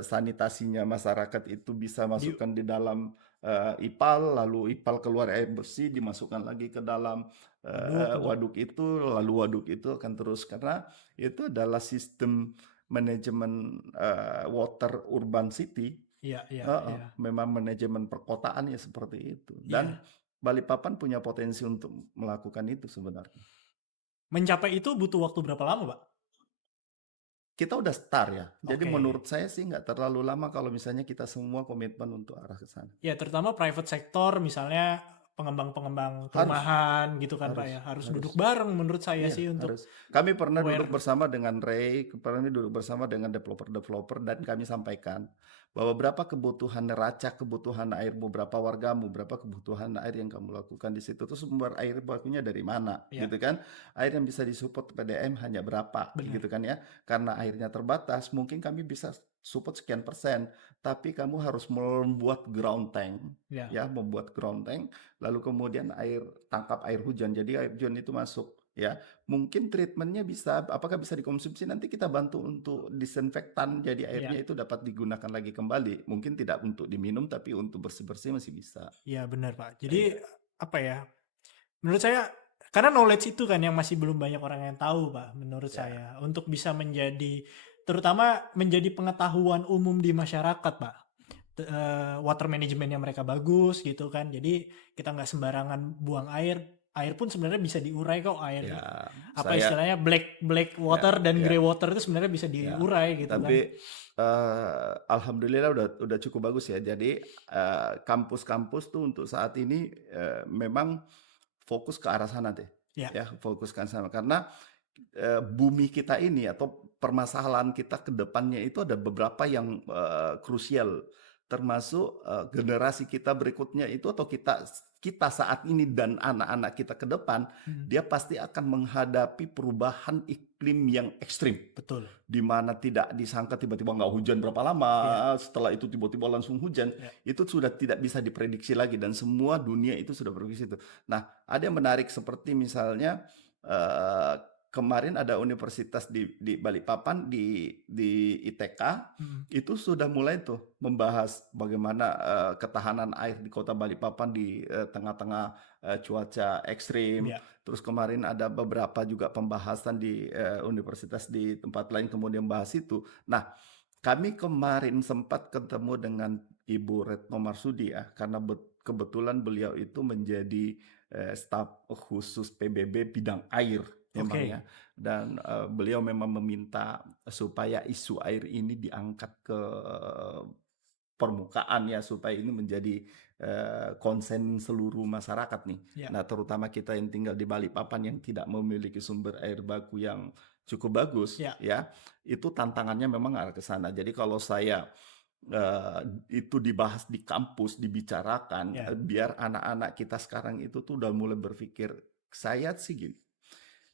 sanitasinya masyarakat itu bisa Di, masukkan di dalam IPAL, lalu IPAL keluar air bersih dimasukkan lagi ke dalam waduk itu, lalu waduk itu akan terus karena itu adalah sistem manajemen water urban city. ya, ya, ya, Memang manajemen perkotaan ya seperti itu. Dan ya. Balikpapan punya potensi untuk melakukan itu sebenarnya. Mencapai itu butuh waktu berapa lama, Pak? Kita udah start ya. Jadi Oke. menurut saya sih nggak terlalu lama kalau misalnya kita semua komitmen untuk arah ke sana. Ya, terutama private sector, misalnya pengembang-pengembang Harus, perumahan gitu kan Pak harus, ya. Harus harus. duduk bareng menurut saya Iya, sih untuk harus. Kami pernah aware. duduk bersama dengan Ray, pernah duduk bersama dengan developer-developer dan kami sampaikan bahwa berapa kebutuhan neraca, kebutuhan air beberapa wargamu, berapa kebutuhan air yang kamu lakukan di situ. Terus sumber air bakunya dari mana, Ya, gitu kan? Air yang bisa disupport PDM hanya berapa, benar. gitu kan ya? Karena airnya terbatas, mungkin kami bisa support sekian persen, tapi kamu harus membuat ground tank, Ya, ya, membuat ground tank, lalu kemudian tangkap air hujan. Jadi air hujan itu masuk, ya. Mungkin treatmentnya bisa, apakah bisa dikonsumsi? Nanti kita bantu untuk disinfektan, jadi airnya ya, itu dapat digunakan lagi kembali. Mungkin tidak untuk diminum, tapi untuk bersih-bersih masih bisa. ya benar Pak. Jadi Iya, apa ya? Menurut saya karena knowledge itu kan yang masih belum banyak orang yang tahu Pak. Menurut ya, saya untuk bisa menjadi terutama menjadi pengetahuan umum di masyarakat Pak. Water manajemennya mereka bagus gitu kan. Jadi kita nggak sembarangan buang air. Air pun sebenarnya bisa diurai kok air. ya. Apa Saya, istilahnya black ya, water dan ya, grey water itu sebenarnya bisa ya. diurai gitu kan. Tapi alhamdulillah udah cukup bagus ya. Jadi kampus-kampus tuh untuk saat ini memang fokus ke arah sana deh. Ya, Ya, fokus ke sana karena bumi kita ini atau permasalahan kita ke depannya itu ada beberapa yang krusial, termasuk generasi kita berikutnya itu atau kita saat ini dan anak-anak kita ke depan, dia pasti akan menghadapi perubahan iklim yang ekstrim, betul. di mana tidak disangka tiba-tiba nggak hujan berapa lama, setelah itu tiba-tiba langsung hujan, itu sudah tidak bisa diprediksi lagi dan semua dunia itu sudah berpikir itu. Nah, ada yang menarik seperti misalnya kemarin ada universitas di Balikpapan di ITK itu sudah mulai tuh membahas bagaimana ketahanan air di Kota Balikpapan di tengah-tengah cuaca ekstrim. Ya, Terus kemarin ada beberapa juga pembahasan di universitas di tempat lain kemudian bahas itu. Nah, kami kemarin sempat ketemu dengan Ibu Retno Marsudi ya, karena kebetulan beliau itu menjadi staf khusus PBB bidang air memang oke. ya. Dan beliau memang meminta supaya isu air ini diangkat ke permukaan ya supaya ini menjadi konsen seluruh masyarakat nih. Ya, Nah, terutama kita yang tinggal di Balikpapan yang tidak memiliki sumber air baku yang cukup bagus ya, ya, itu tantangannya memang arah ke sana. Jadi kalau saya itu dibahas di kampus, dibicarakan, ya, biar anak-anak kita sekarang itu tuh udah mulai berpikir, saya sih gini,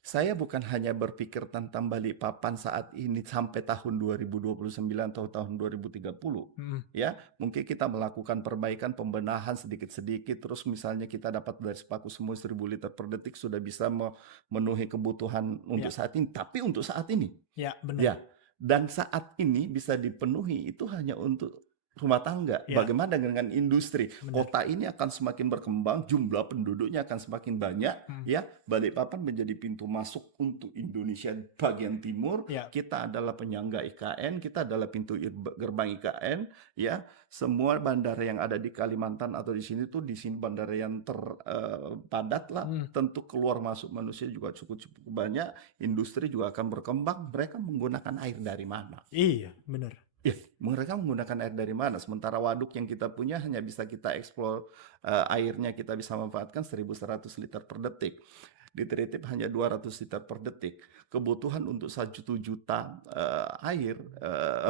Saya bukan hanya berpikir tentang Balikpapan saat ini sampai tahun 2029 atau tahun 2030. Mhm. Ya, mungkin kita melakukan perbaikan, pembenahan sedikit-sedikit, terus misalnya kita dapat dari Sepaku Semua 1000 liter per detik sudah bisa memenuhi kebutuhan untuk Ya, saat ini. Tapi untuk saat ini, ya benar. ya, dan saat ini bisa dipenuhi itu hanya untuk rumah tangga. Ya, Bagaimana dengan industri? benar. Kota ini akan semakin berkembang, jumlah penduduknya akan semakin banyak, Hmm. ya. Balikpapan menjadi pintu masuk untuk Indonesia bagian timur. Ya, Kita adalah penyangga IKN, kita adalah pintu gerbang IKN, ya. Semua bandara yang ada di Kalimantan atau di sini tuh di sini bandara yang terpadat lah. Hmm. Tentu keluar masuk manusia juga cukup banyak. Industri juga akan berkembang. Mereka menggunakan air dari mana? Iya, benar. Ya, mereka menggunakan air dari mana? Sementara waduk yang kita punya hanya bisa kita eksplor airnya, kita bisa manfaatkan 1100 liter per detik. Di Tritip hanya 200 liter per detik. Kebutuhan untuk 1 juta air,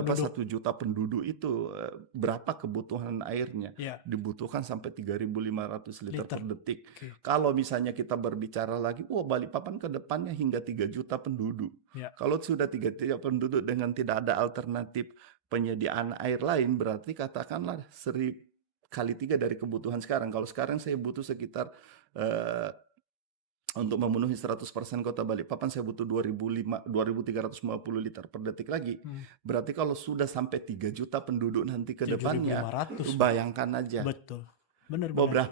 Penduduk. 1 juta penduduk itu berapa kebutuhan airnya? Ya, Dibutuhkan sampai 3.500 liter liter. per detik. Oke. Kalau misalnya kita berbicara lagi, Balikpapan ke depannya hingga 3 juta penduduk. Ya, Kalau sudah 3 juta penduduk dengan tidak ada alternatif penyediaan air lain, berarti katakanlah 1000 kali 3 dari kebutuhan sekarang. Kalau sekarang saya butuh sekitar untuk memenuhi 100% kota Balikpapan saya butuh 2.350 liter per detik lagi. hmm. Berarti kalau sudah sampai 3 juta penduduk nanti ke depannya, 7.500. bayangkan aja. Betul. Benar, Mau benar.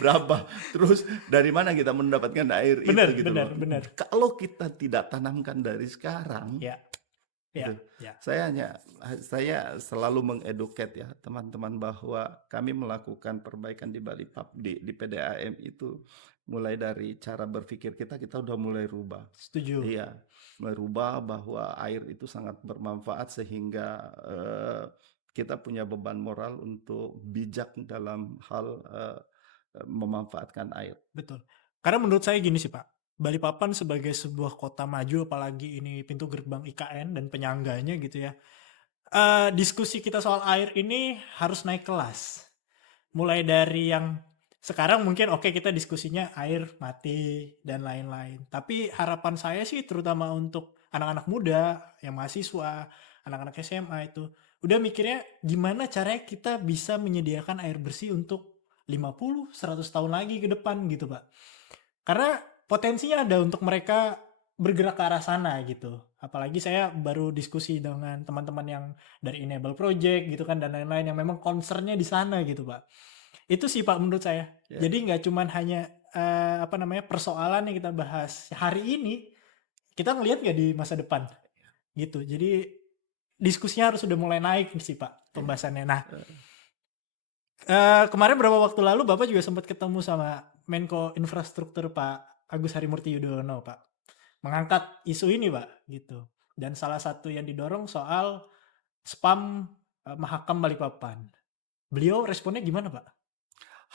berapa? Terus dari mana kita mendapatkan air Benar, itu gitu benar, loh. benar. Kalau kita tidak tanamkan dari sekarang, Ya, ya, gitu. ya. Saya selalu mengeduket ya teman-teman bahwa kami melakukan perbaikan di di PDAM itu mulai dari cara berpikir kita udah mulai rubah. Setuju. Iya, merubah bahwa air itu sangat bermanfaat sehingga kita punya beban moral untuk bijak dalam hal memanfaatkan air. Betul. Karena menurut saya gini sih Pak, Balikpapan sebagai sebuah kota maju, apalagi ini pintu gerbang IKN dan penyangganya gitu ya, diskusi kita soal air ini harus naik kelas. Mulai dari yang sekarang mungkin oke kita diskusinya air mati dan lain-lain. Tapi harapan saya sih terutama untuk anak-anak muda, yang mahasiswa, anak-anak SMA itu, udah mikirnya gimana caranya kita bisa menyediakan air bersih untuk 50-100 tahun lagi ke depan gitu Pak. Karena potensinya ada untuk mereka bergerak ke arah sana gitu. Apalagi saya baru diskusi dengan teman-teman yang dari Enable Project gitu kan dan lain-lain yang memang concernnya di sana gitu Pak. Itu sih Pak menurut saya. Ya. Jadi nggak cuman hanya persoalan yang kita bahas hari ini, kita ngelihat nggak di masa depan gitu. Jadi diskusinya harus sudah mulai naik sih Pak pembahasannya. Nah, kemarin beberapa waktu lalu Bapak juga sempat ketemu sama Menko Infrastruktur Pak Agus Harimurti Yudhoyono Pak, mengangkat isu ini Pak gitu. Dan salah satu yang didorong soal spam Mahakam Balikpapan. Beliau responnya gimana Pak?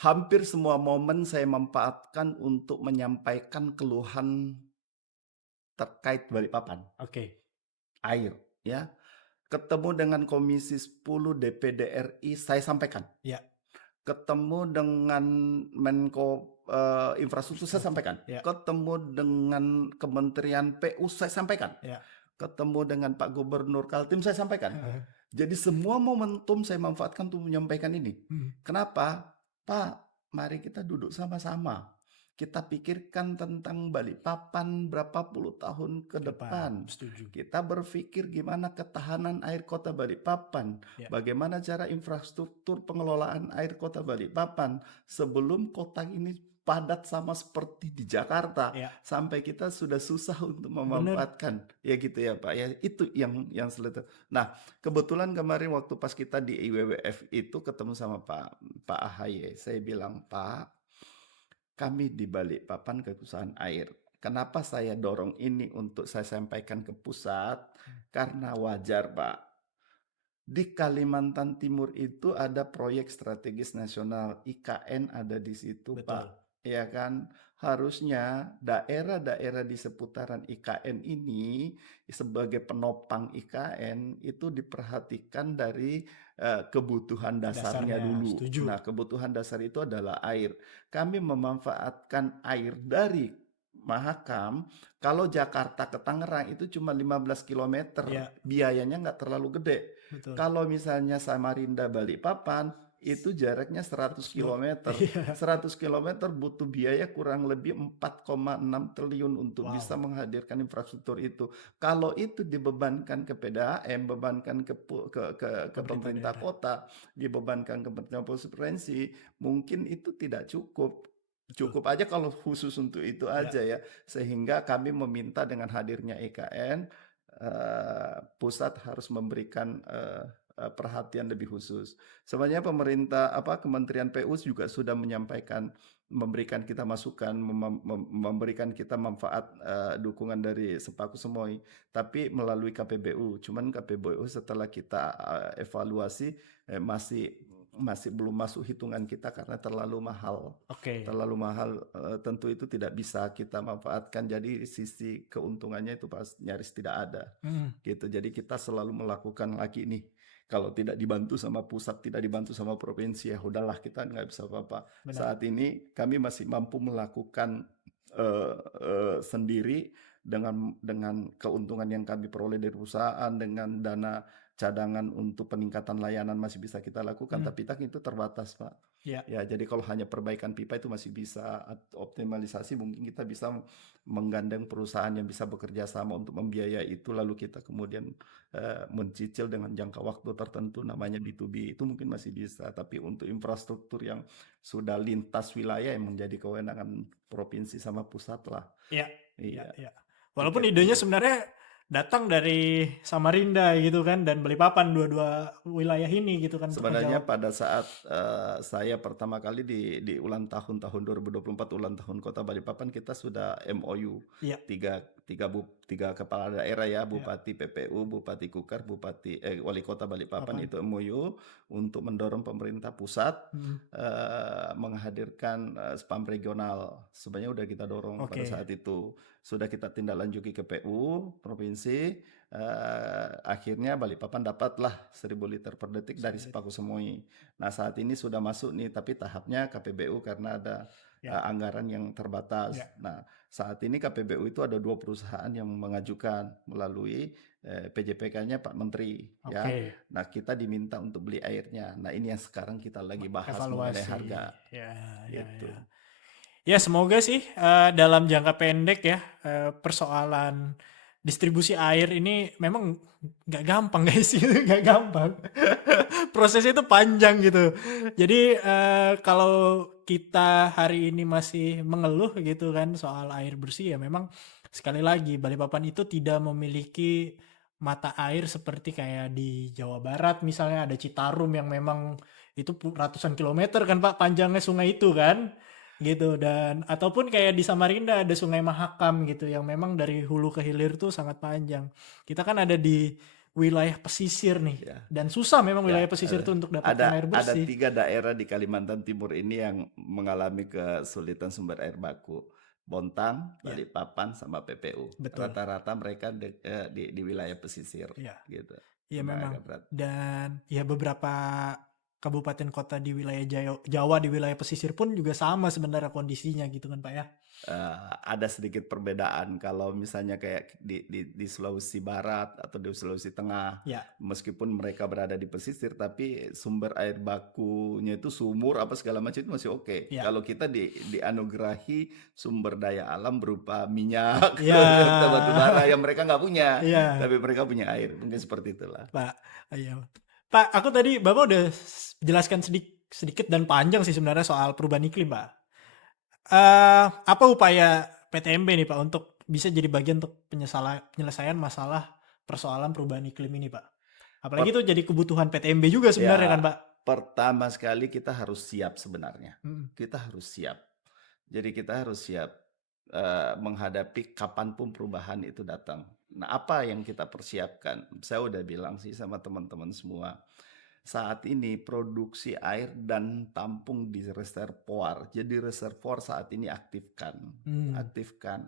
Hampir semua momen saya manfaatkan untuk menyampaikan keluhan terkait Balikpapan. Oke. Air, ya. Ketemu dengan Komisi 10 DPD RI saya sampaikan. Ya. Ketemu dengan Menko Infrastruktur saya sampaikan. Ya. Ketemu dengan Kementerian PU saya sampaikan. Ya. Ketemu dengan Pak Gubernur Kaltim saya sampaikan. Jadi semua momentum saya manfaatkan untuk menyampaikan ini. Kenapa? Pak, mari kita duduk sama-sama. Kita pikirkan tentang Balikpapan berapa puluh tahun ke depan. Setuju. Kita berpikir gimana ketahanan air kota Balikpapan. Ya. Bagaimana cara infrastruktur pengelolaan air kota Balikpapan sebelum kota ini padat sama seperti di Jakarta. Ya. Sampai kita sudah susah untuk memanfaatkan. Ya gitu ya Pak. Ya itu yang selesai. Nah, kebetulan kemarin waktu pas kita di IWWF itu ketemu sama Pak AHY. Saya bilang, Pak, kami di Balikpapan kekuasaan air. Kenapa saya dorong ini untuk saya sampaikan ke pusat? Karena wajar Pak. Di Kalimantan Timur itu ada proyek strategis nasional, IKN ada di situ. Betul. Pak. Ya kan? Harusnya daerah-daerah di seputaran IKN ini sebagai penopang IKN itu diperhatikan dari kebutuhan dasarnya dulu. Setuju. Nah, kebutuhan dasar itu adalah air. Kami memanfaatkan air dari Mahakam, kalau Jakarta ke Tangerang itu cuma 15 kilometer, Iya, biayanya nggak terlalu gede. betul. Kalau misalnya Samarinda Balikpapan, itu jaraknya 100 kilometer. Iya. 100 kilometer butuh biaya kurang lebih 4,6 triliun untuk bisa Wow, menghadirkan infrastruktur itu. Kalau itu dibebankan ke PDAM, bebankan ke pemerintah pemerintah daerah. kota, dibebankan ke pemerintah provinsi, mungkin itu tidak cukup. Betul. Cukup aja kalau khusus untuk itu Ya. aja ya. Sehingga kami meminta dengan hadirnya IKN, pusat harus memberikan perhatian lebih khusus. Sebenarnya pemerintah Kementerian PU juga sudah menyampaikan, memberikan kita masukan, memberikan kita manfaat dukungan dari Sepaku Semoy, tapi melalui KPBU. Cuman KPBU setelah kita evaluasi masih masih belum masuk hitungan kita karena terlalu mahal. Oke. Terlalu mahal, tentu itu tidak bisa kita manfaatkan, jadi sisi keuntungannya itu nyaris tidak ada, Mm, gitu. Jadi kita selalu melakukan lagi nih, kalau tidak dibantu sama pusat, tidak dibantu sama provinsi, ya udahlah kita nggak bisa apa-apa. benar. Saat ini kami masih mampu melakukan sendiri dengan keuntungan yang kami peroleh dari perusahaan, dengan dana cadangan untuk peningkatan layanan masih bisa kita lakukan, Mm, tapi kan itu terbatas, Pak. ya. Ya, jadi kalau hanya perbaikan pipa itu masih bisa, optimalisasi mungkin kita bisa menggandeng perusahaan yang bisa bekerja sama untuk membiayai itu, lalu kita kemudian mencicil dengan jangka waktu tertentu, namanya B2B, itu mungkin masih bisa. Tapi untuk infrastruktur yang sudah lintas wilayah yang menjadi kewenangan provinsi sama pusat lah. Iya, iya, Iya, iya. Walaupun idenya tiketnya. sebenarnya datang dari Samarinda gitu kan dan Balikpapan, dua-dua wilayah ini gitu kan untuk Sebenarnya menjawab. pada saat saya pertama kali di ulang tahun 2024 ulang tahun Kota Balikpapan, kita sudah MOU Iya, tiga kepala daerah ya, iya. Bupati PPU, Bupati Kukar, Wali Kota Balikpapan, Papan. itu MOU untuk mendorong pemerintah pusat Mm, menghadirkan spam regional. Sebenarnya udah kita dorong pada oke. saat itu, sudah kita tindak lanjuti ke PU provinsi. Akhirnya Balikpapan dapatlah 1.000 liter per detik dari Sulit. Sepaku Semoy. Nah, saat ini sudah masuk nih, tapi tahapnya KPBU karena ada Ya, anggaran yang terbatas. ya. Nah, saat ini KPBU itu ada 2 perusahaan yang mengajukan melalui PJPK-nya Pak Menteri ya. Oke. Nah, kita diminta untuk beli airnya. Nah, ini yang sekarang kita lagi bahas mengenai Evaluasi. harga Ya, ya, gitu. ya. Ya, semoga sih dalam jangka pendek ya persoalan distribusi air ini memang nggak gampang guys, itu nggak gampang. Prosesnya itu panjang gitu. Jadi kalau kita hari ini masih mengeluh gitu kan soal air bersih, ya memang sekali lagi Balikpapan itu tidak memiliki mata air seperti kayak di Jawa Barat misalnya ada Citarum yang memang itu ratusan kilometer kan Pak panjangnya sungai itu kan gitu, dan ataupun kayak di Samarinda ada Sungai Mahakam gitu yang memang dari hulu ke hilir tuh sangat panjang. Kita kan ada di wilayah pesisir nih Ya. dan susah memang Ya, wilayah pesisir tuh untuk dapatkan air ada bersih. 3 daerah di Kalimantan Timur ini yang mengalami kesulitan sumber air baku. Bontang, Ya, Balikpapan, sama PPU. betul. Rata-rata mereka di wilayah pesisir Ya, gitu. ya Memang memang. agak berat. Dan ya beberapa kabupaten kota di wilayah Jawa di wilayah pesisir pun juga sama sebenarnya kondisinya gitu kan Pak ya. Ada sedikit perbedaan kalau misalnya kayak di Sulawesi Barat atau di Sulawesi Tengah, Ya, meskipun mereka berada di pesisir, tapi sumber air bakunya itu sumur apa segala macam itu masih oke. ya, Kalau kita dianugerahi sumber daya alam berupa minyak, ya, atau batu bara yang mereka nggak punya, ya. tapi mereka punya air, mungkin seperti itulah. Pak, iya. Pak, aku tadi Bapak udah jelaskan sedikit dan panjang sih sebenarnya soal perubahan iklim, Pak. Apa upaya PTMB nih, Pak, untuk bisa jadi bagian untuk penyelesaian masalah persoalan perubahan iklim ini, Pak? Apalagi itu jadi kebutuhan PTMB juga sebenarnya kan, Ya, Pak? pertama sekali kita harus siap sebenarnya. Mm, Kita harus siap. Jadi kita harus siap menghadapi kapanpun perubahan itu datang. Nah, apa yang kita persiapkan? Saya udah bilang sih sama teman-teman semua. Saat ini produksi air dan tampung di reservoir. Jadi reservoir saat ini aktifkan, mm,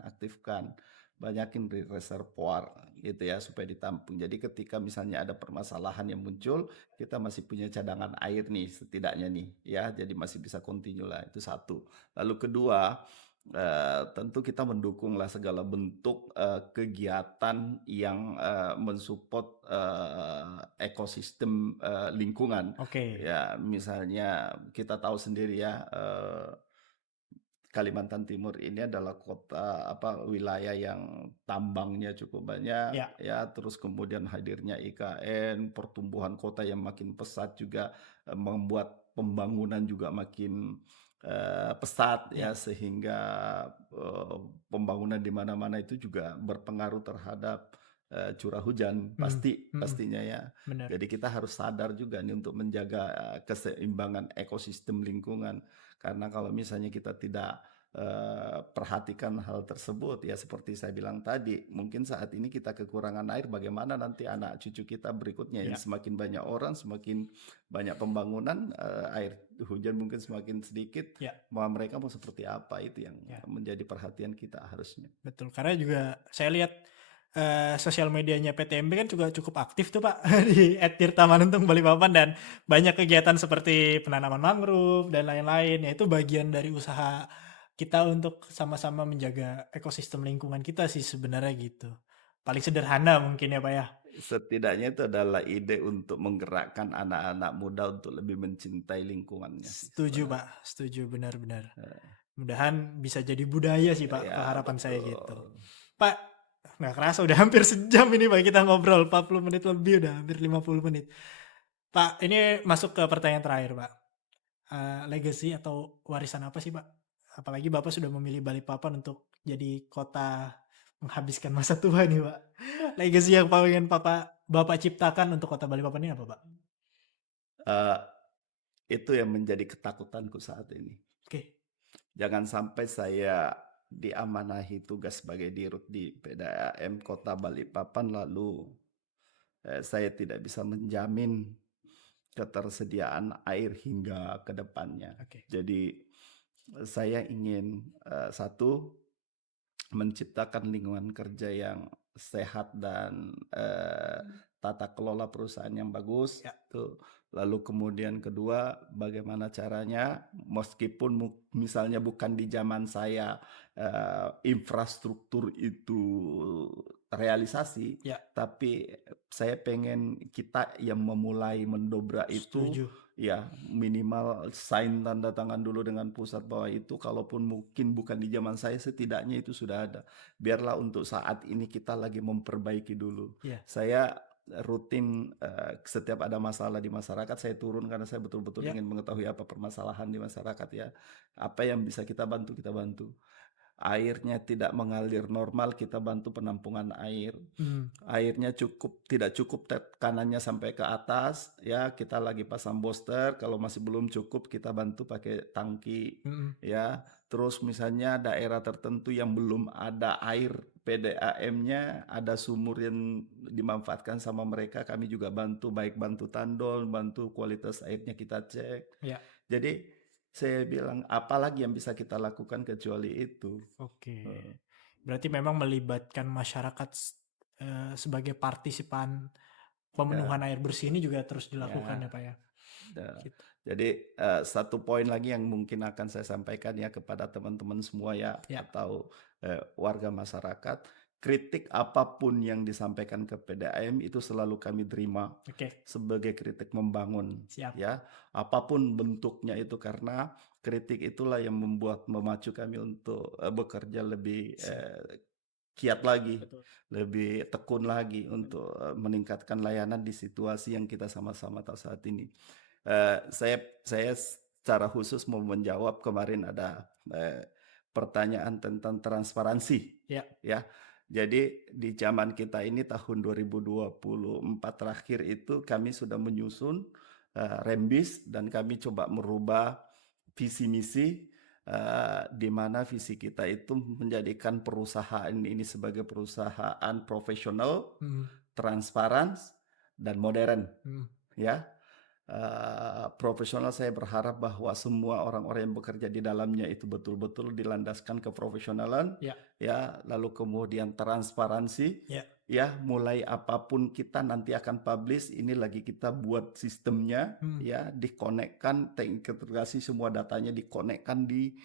aktifkan. Banyakin di reservoir gitu ya supaya ditampung. Jadi ketika misalnya ada permasalahan yang muncul, kita masih punya cadangan air nih setidaknya nih ya. Jadi masih bisa continue lah, itu satu. Lalu kedua, tentu kita mendukunglah segala bentuk, kegiatan yang, mensupport, ekosistem, lingkungan. Oke. Ya, misalnya kita tahu sendiri ya, Kalimantan Timur ini adalah kota wilayah yang tambangnya cukup banyak Ya. ya, terus kemudian hadirnya IKN, pertumbuhan kota yang makin pesat juga membuat pembangunan juga makin pesat ya, Ya. sehingga eh, pembangunan di mana-mana itu juga berpengaruh terhadap curah hujan Mhm, mhm, pastinya ya. bener. Jadi kita harus sadar juga nih untuk menjaga keseimbangan ekosistem lingkungan. Karena kalau misalnya kita tidak perhatikan hal tersebut, ya seperti saya bilang tadi, mungkin saat ini kita kekurangan air, bagaimana nanti anak cucu kita berikutnya ini Ya. semakin banyak orang, semakin banyak pembangunan, air hujan mungkin semakin sedikit, Ya. mereka mau seperti apa, itu yang Ya. menjadi perhatian kita harusnya. Betul, karena juga saya lihat sosial medianya PTMB kan juga cukup aktif tuh Pak di @tirtamanuntung Balikpapan, dan banyak kegiatan seperti penanaman mangrove dan lain-lain. Ya itu bagian dari usaha kita untuk sama-sama menjaga ekosistem lingkungan kita sih sebenarnya gitu. Paling sederhana mungkin ya Pak ya. Setidaknya itu adalah ide untuk menggerakkan anak-anak muda untuk lebih mencintai lingkungannya sih Setuju sebenarnya. Pak, setuju benar-benar. Eh, Mudahan bisa jadi budaya sih Pak, kalau Ya harapan saya gitu. betul. Pak, nggak kerasa udah hampir sejam ini Pak kita ngobrol, 40 menit lebih, udah hampir 50 menit. Pak, ini masuk ke pertanyaan terakhir Pak. Legacy atau warisan apa sih Pak? Apalagi Bapak sudah memilih Balikpapan untuk jadi kota menghabiskan masa tua nih Pak. Legacy yang pengen Bapak ciptakan untuk kota Balikpapan ini apa Pak? Eh, itu yang menjadi ketakutanku saat ini. Oke. Jangan sampai saya diamanahi tugas sebagai dirut di PDAM Kota Balikpapan lalu saya tidak bisa menjamin ketersediaan air hingga ke depannya. Oke. Jadi saya ingin satu, menciptakan lingkungan kerja yang sehat dan tata kelola perusahaan yang bagus Ya. tuh. Lalu kemudian kedua, bagaimana caranya meskipun misalnya bukan di zaman saya infrastruktur itu terrealisasi, Ya, tapi saya pengen kita yang memulai mendobrak itu setuju. ya minimal sign tanda tangan dulu dengan pusat bahwa itu kalaupun mungkin bukan di zaman saya, setidaknya itu sudah ada. Biarlah untuk saat ini kita lagi memperbaiki dulu. Ya. Saya rutin setiap ada masalah di masyarakat saya turun karena saya betul-betul Ya. ingin mengetahui apa permasalahan di masyarakat ya. Apa yang bisa kita bantu, kita bantu. Airnya tidak mengalir normal, kita bantu penampungan air. Airnya tidak cukup tekanannya sampai ke atas ya, kita lagi pasang booster. Kalau masih belum cukup, kita bantu pakai tangki ya. Terus misalnya daerah tertentu yang belum ada air PDAM-nya, ada sumur yang dimanfaatkan sama mereka, kami juga bantu, baik bantu tandon, bantu kualitas airnya kita cek. Ya. Jadi saya bilang apalagi yang bisa kita lakukan kecuali itu. Oke. Berarti memang melibatkan masyarakat sebagai partisipan pemenuhan air bersih ini juga terus dilakukan ya Pak ya. Gitu. Jadi satu poin lagi yang mungkin akan saya sampaikan ya kepada teman-teman semua ya, Ya. atau warga masyarakat, kritik apapun yang disampaikan ke PDAM itu selalu kami terima Oke. sebagai kritik membangun. Siap. Ya, apapun bentuknya itu, karena kritik itulah yang memacu kami untuk bekerja lebih kiat lagi, Betul. lebih tekun lagi untuk meningkatkan layanan di situasi yang kita sama-sama tahu saat ini. Saya secara khusus mau menjawab kemarin ada pertanyaan tentang transparansi. Ya. Ya. Jadi di zaman kita ini tahun 2024 terakhir itu kami sudah menyusun Rembis, dan kami coba merubah visi misi di mana visi kita itu menjadikan perusahaan ini sebagai perusahaan profesional, transparan, dan modern. Ya, profesional, saya berharap bahwa semua orang-orang yang bekerja di dalamnya itu betul-betul dilandaskan keprofesionalan. Ya, lalu kemudian transparansi. Ya, mulai apapun kita nanti akan publish, ini lagi kita buat sistemnya, ya, dikonekkan, terintegrasi semua datanya, dikonekkan di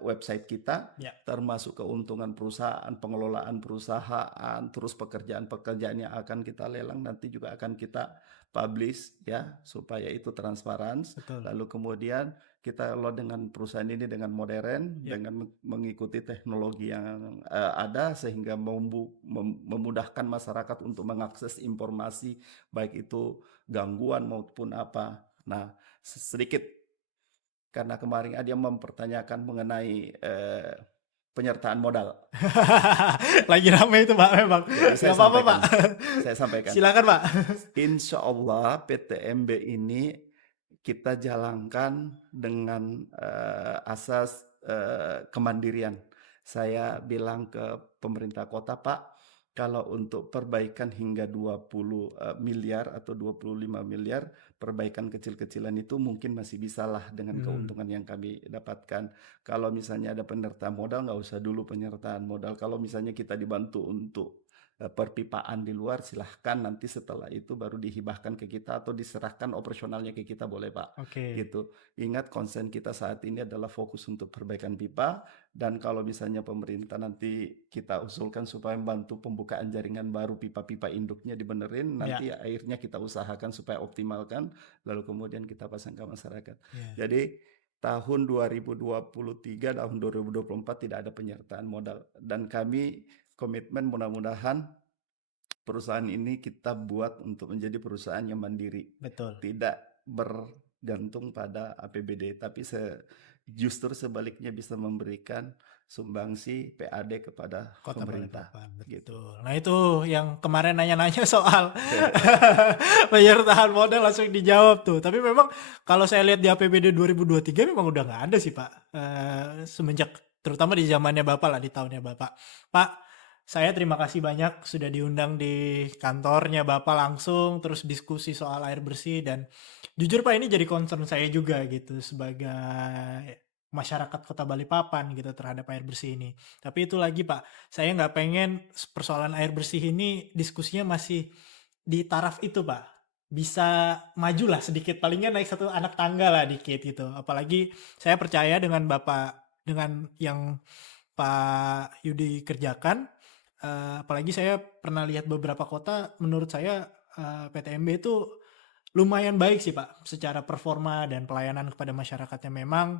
website kita, Ya. termasuk keuntungan perusahaan, pengelolaan perusahaan, terus pekerjaan-pekerjaan yang akan kita lelang nanti juga akan kita publish ya, supaya itu transparan. Betul. Lalu kemudian kita load dengan perusahaan ini dengan modern, Ya. dengan mengikuti teknologi yang ada sehingga memudahkan masyarakat untuk mengakses informasi baik itu gangguan maupun apa. Nah, sedikit karena kemarin ada yang mempertanyakan mengenai penyertaan modal. Lagi rame itu Pak memang. Jadi Nggak apa-apa Pak. saya sampaikan. Silakan Pak. Insya Allah PTMB ini kita jalankan dengan asas kemandirian. Saya bilang ke pemerintah kota, Pak, kalau untuk perbaikan hingga 20 miliar atau 25 miliar, perbaikan kecil-kecilan itu mungkin masih bisa lah dengan keuntungan yang kami dapatkan. Kalau misalnya ada penyertaan modal, nggak usah dulu penyertaan modal. Kalau misalnya kita dibantu untuk perpipaan di luar, silahkan nanti setelah itu baru dihibahkan ke kita atau diserahkan operasionalnya ke kita, boleh Pak. Oke. Gitu. Ingat konsen kita saat ini adalah fokus untuk perbaikan pipa, dan kalau misalnya pemerintah nanti kita usulkan supaya membantu pembukaan jaringan baru pipa-pipa induknya dibenerin, nanti akhirnya kita usahakan supaya optimalkan, lalu kemudian kita pasang ke masyarakat. Ya. Jadi tahun 2023, tahun 2024 tidak ada penyertaan modal, dan kami komitmen mudah-mudahan perusahaan ini kita buat untuk menjadi perusahaan yang mandiri. Betul. Tidak bergantung pada APBD, tapi justru sebaliknya bisa memberikan sumbangsi PAD kepada Kota pemerintah. Balikpapan, betul. Gitu. Nah itu yang kemarin nanya-nanya soal penyertaan modal langsung dijawab tuh. Tapi memang kalau saya lihat di APBD 2023 memang udah nggak ada sih Pak. Semenjak terutama di zamannya Bapak lah, di tahunnya Bapak. Pak, saya terima kasih banyak sudah diundang di kantornya Bapak langsung, terus diskusi soal air bersih, dan jujur Pak ini jadi concern saya juga gitu sebagai masyarakat Kota Balikpapan gitu terhadap air bersih ini. Tapi itu lagi Pak, saya nggak pengen persoalan air bersih ini diskusinya masih di taraf itu Pak. Bisa maju lah sedikit, palingnya naik satu anak tangga lah dikit gitu. Apalagi saya percaya dengan Bapak, dengan yang Pak Yudi kerjakan. Apalagi saya pernah lihat beberapa kota, menurut saya PTMB itu lumayan baik sih Pak secara performa dan pelayanan kepada masyarakatnya. Memang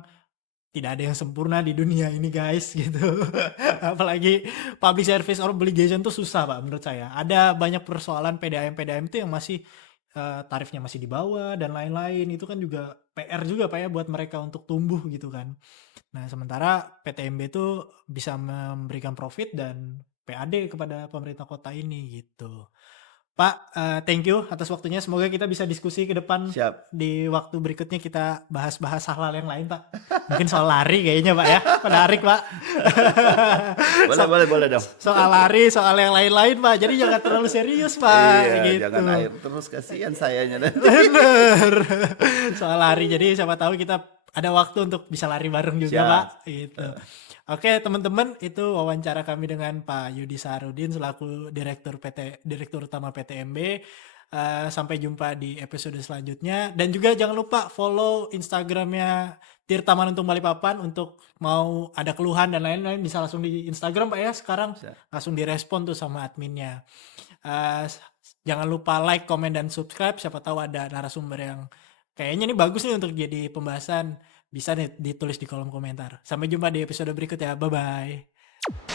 tidak ada yang sempurna di dunia ini guys gitu. Apalagi public service obligation tuh susah Pak menurut saya. Ada banyak persoalan PDAM itu yang masih tarifnya masih di bawah dan lain-lain. Itu kan juga PR juga Pak ya buat mereka untuk tumbuh gitu kan. Nah sementara PTMB itu bisa memberikan profit dan PAD kepada pemerintah kota ini gitu. Pak, thank you atas waktunya. Semoga kita bisa diskusi ke depan. Siap. Di waktu berikutnya kita bahas-bahas hal-hal yang lain, Pak. Mungkin soal lari kayaknya, Pak ya. Menarik, Pak. Boleh dong. Soal lari, soal yang lain-lain, Pak. Jadi jangan terlalu serius, Pak. Iya, gitu. jangan air terus, kasihan sayanya. Bener. Soal lari. Jadi siapa tahu kita ada waktu untuk bisa lari bareng juga, Siap. Pak. Gitu. Oke teman-teman, itu wawancara kami dengan Pak Yudi Saharudin selaku Direktur Utama PTMB. Sampai jumpa di episode selanjutnya, dan juga jangan lupa follow Instagramnya Tirta Manuntung Balikpapan. Untuk mau ada keluhan dan lain-lain bisa langsung di Instagram Pak ya sekarang. Langsung direspon tuh sama adminnya. Jangan lupa like, komen, dan subscribe. Siapa tahu ada narasumber yang kayaknya ini bagus nih untuk jadi pembahasan. Bisa nih ditulis di kolom komentar. Sampai jumpa di episode berikut ya. Bye-bye.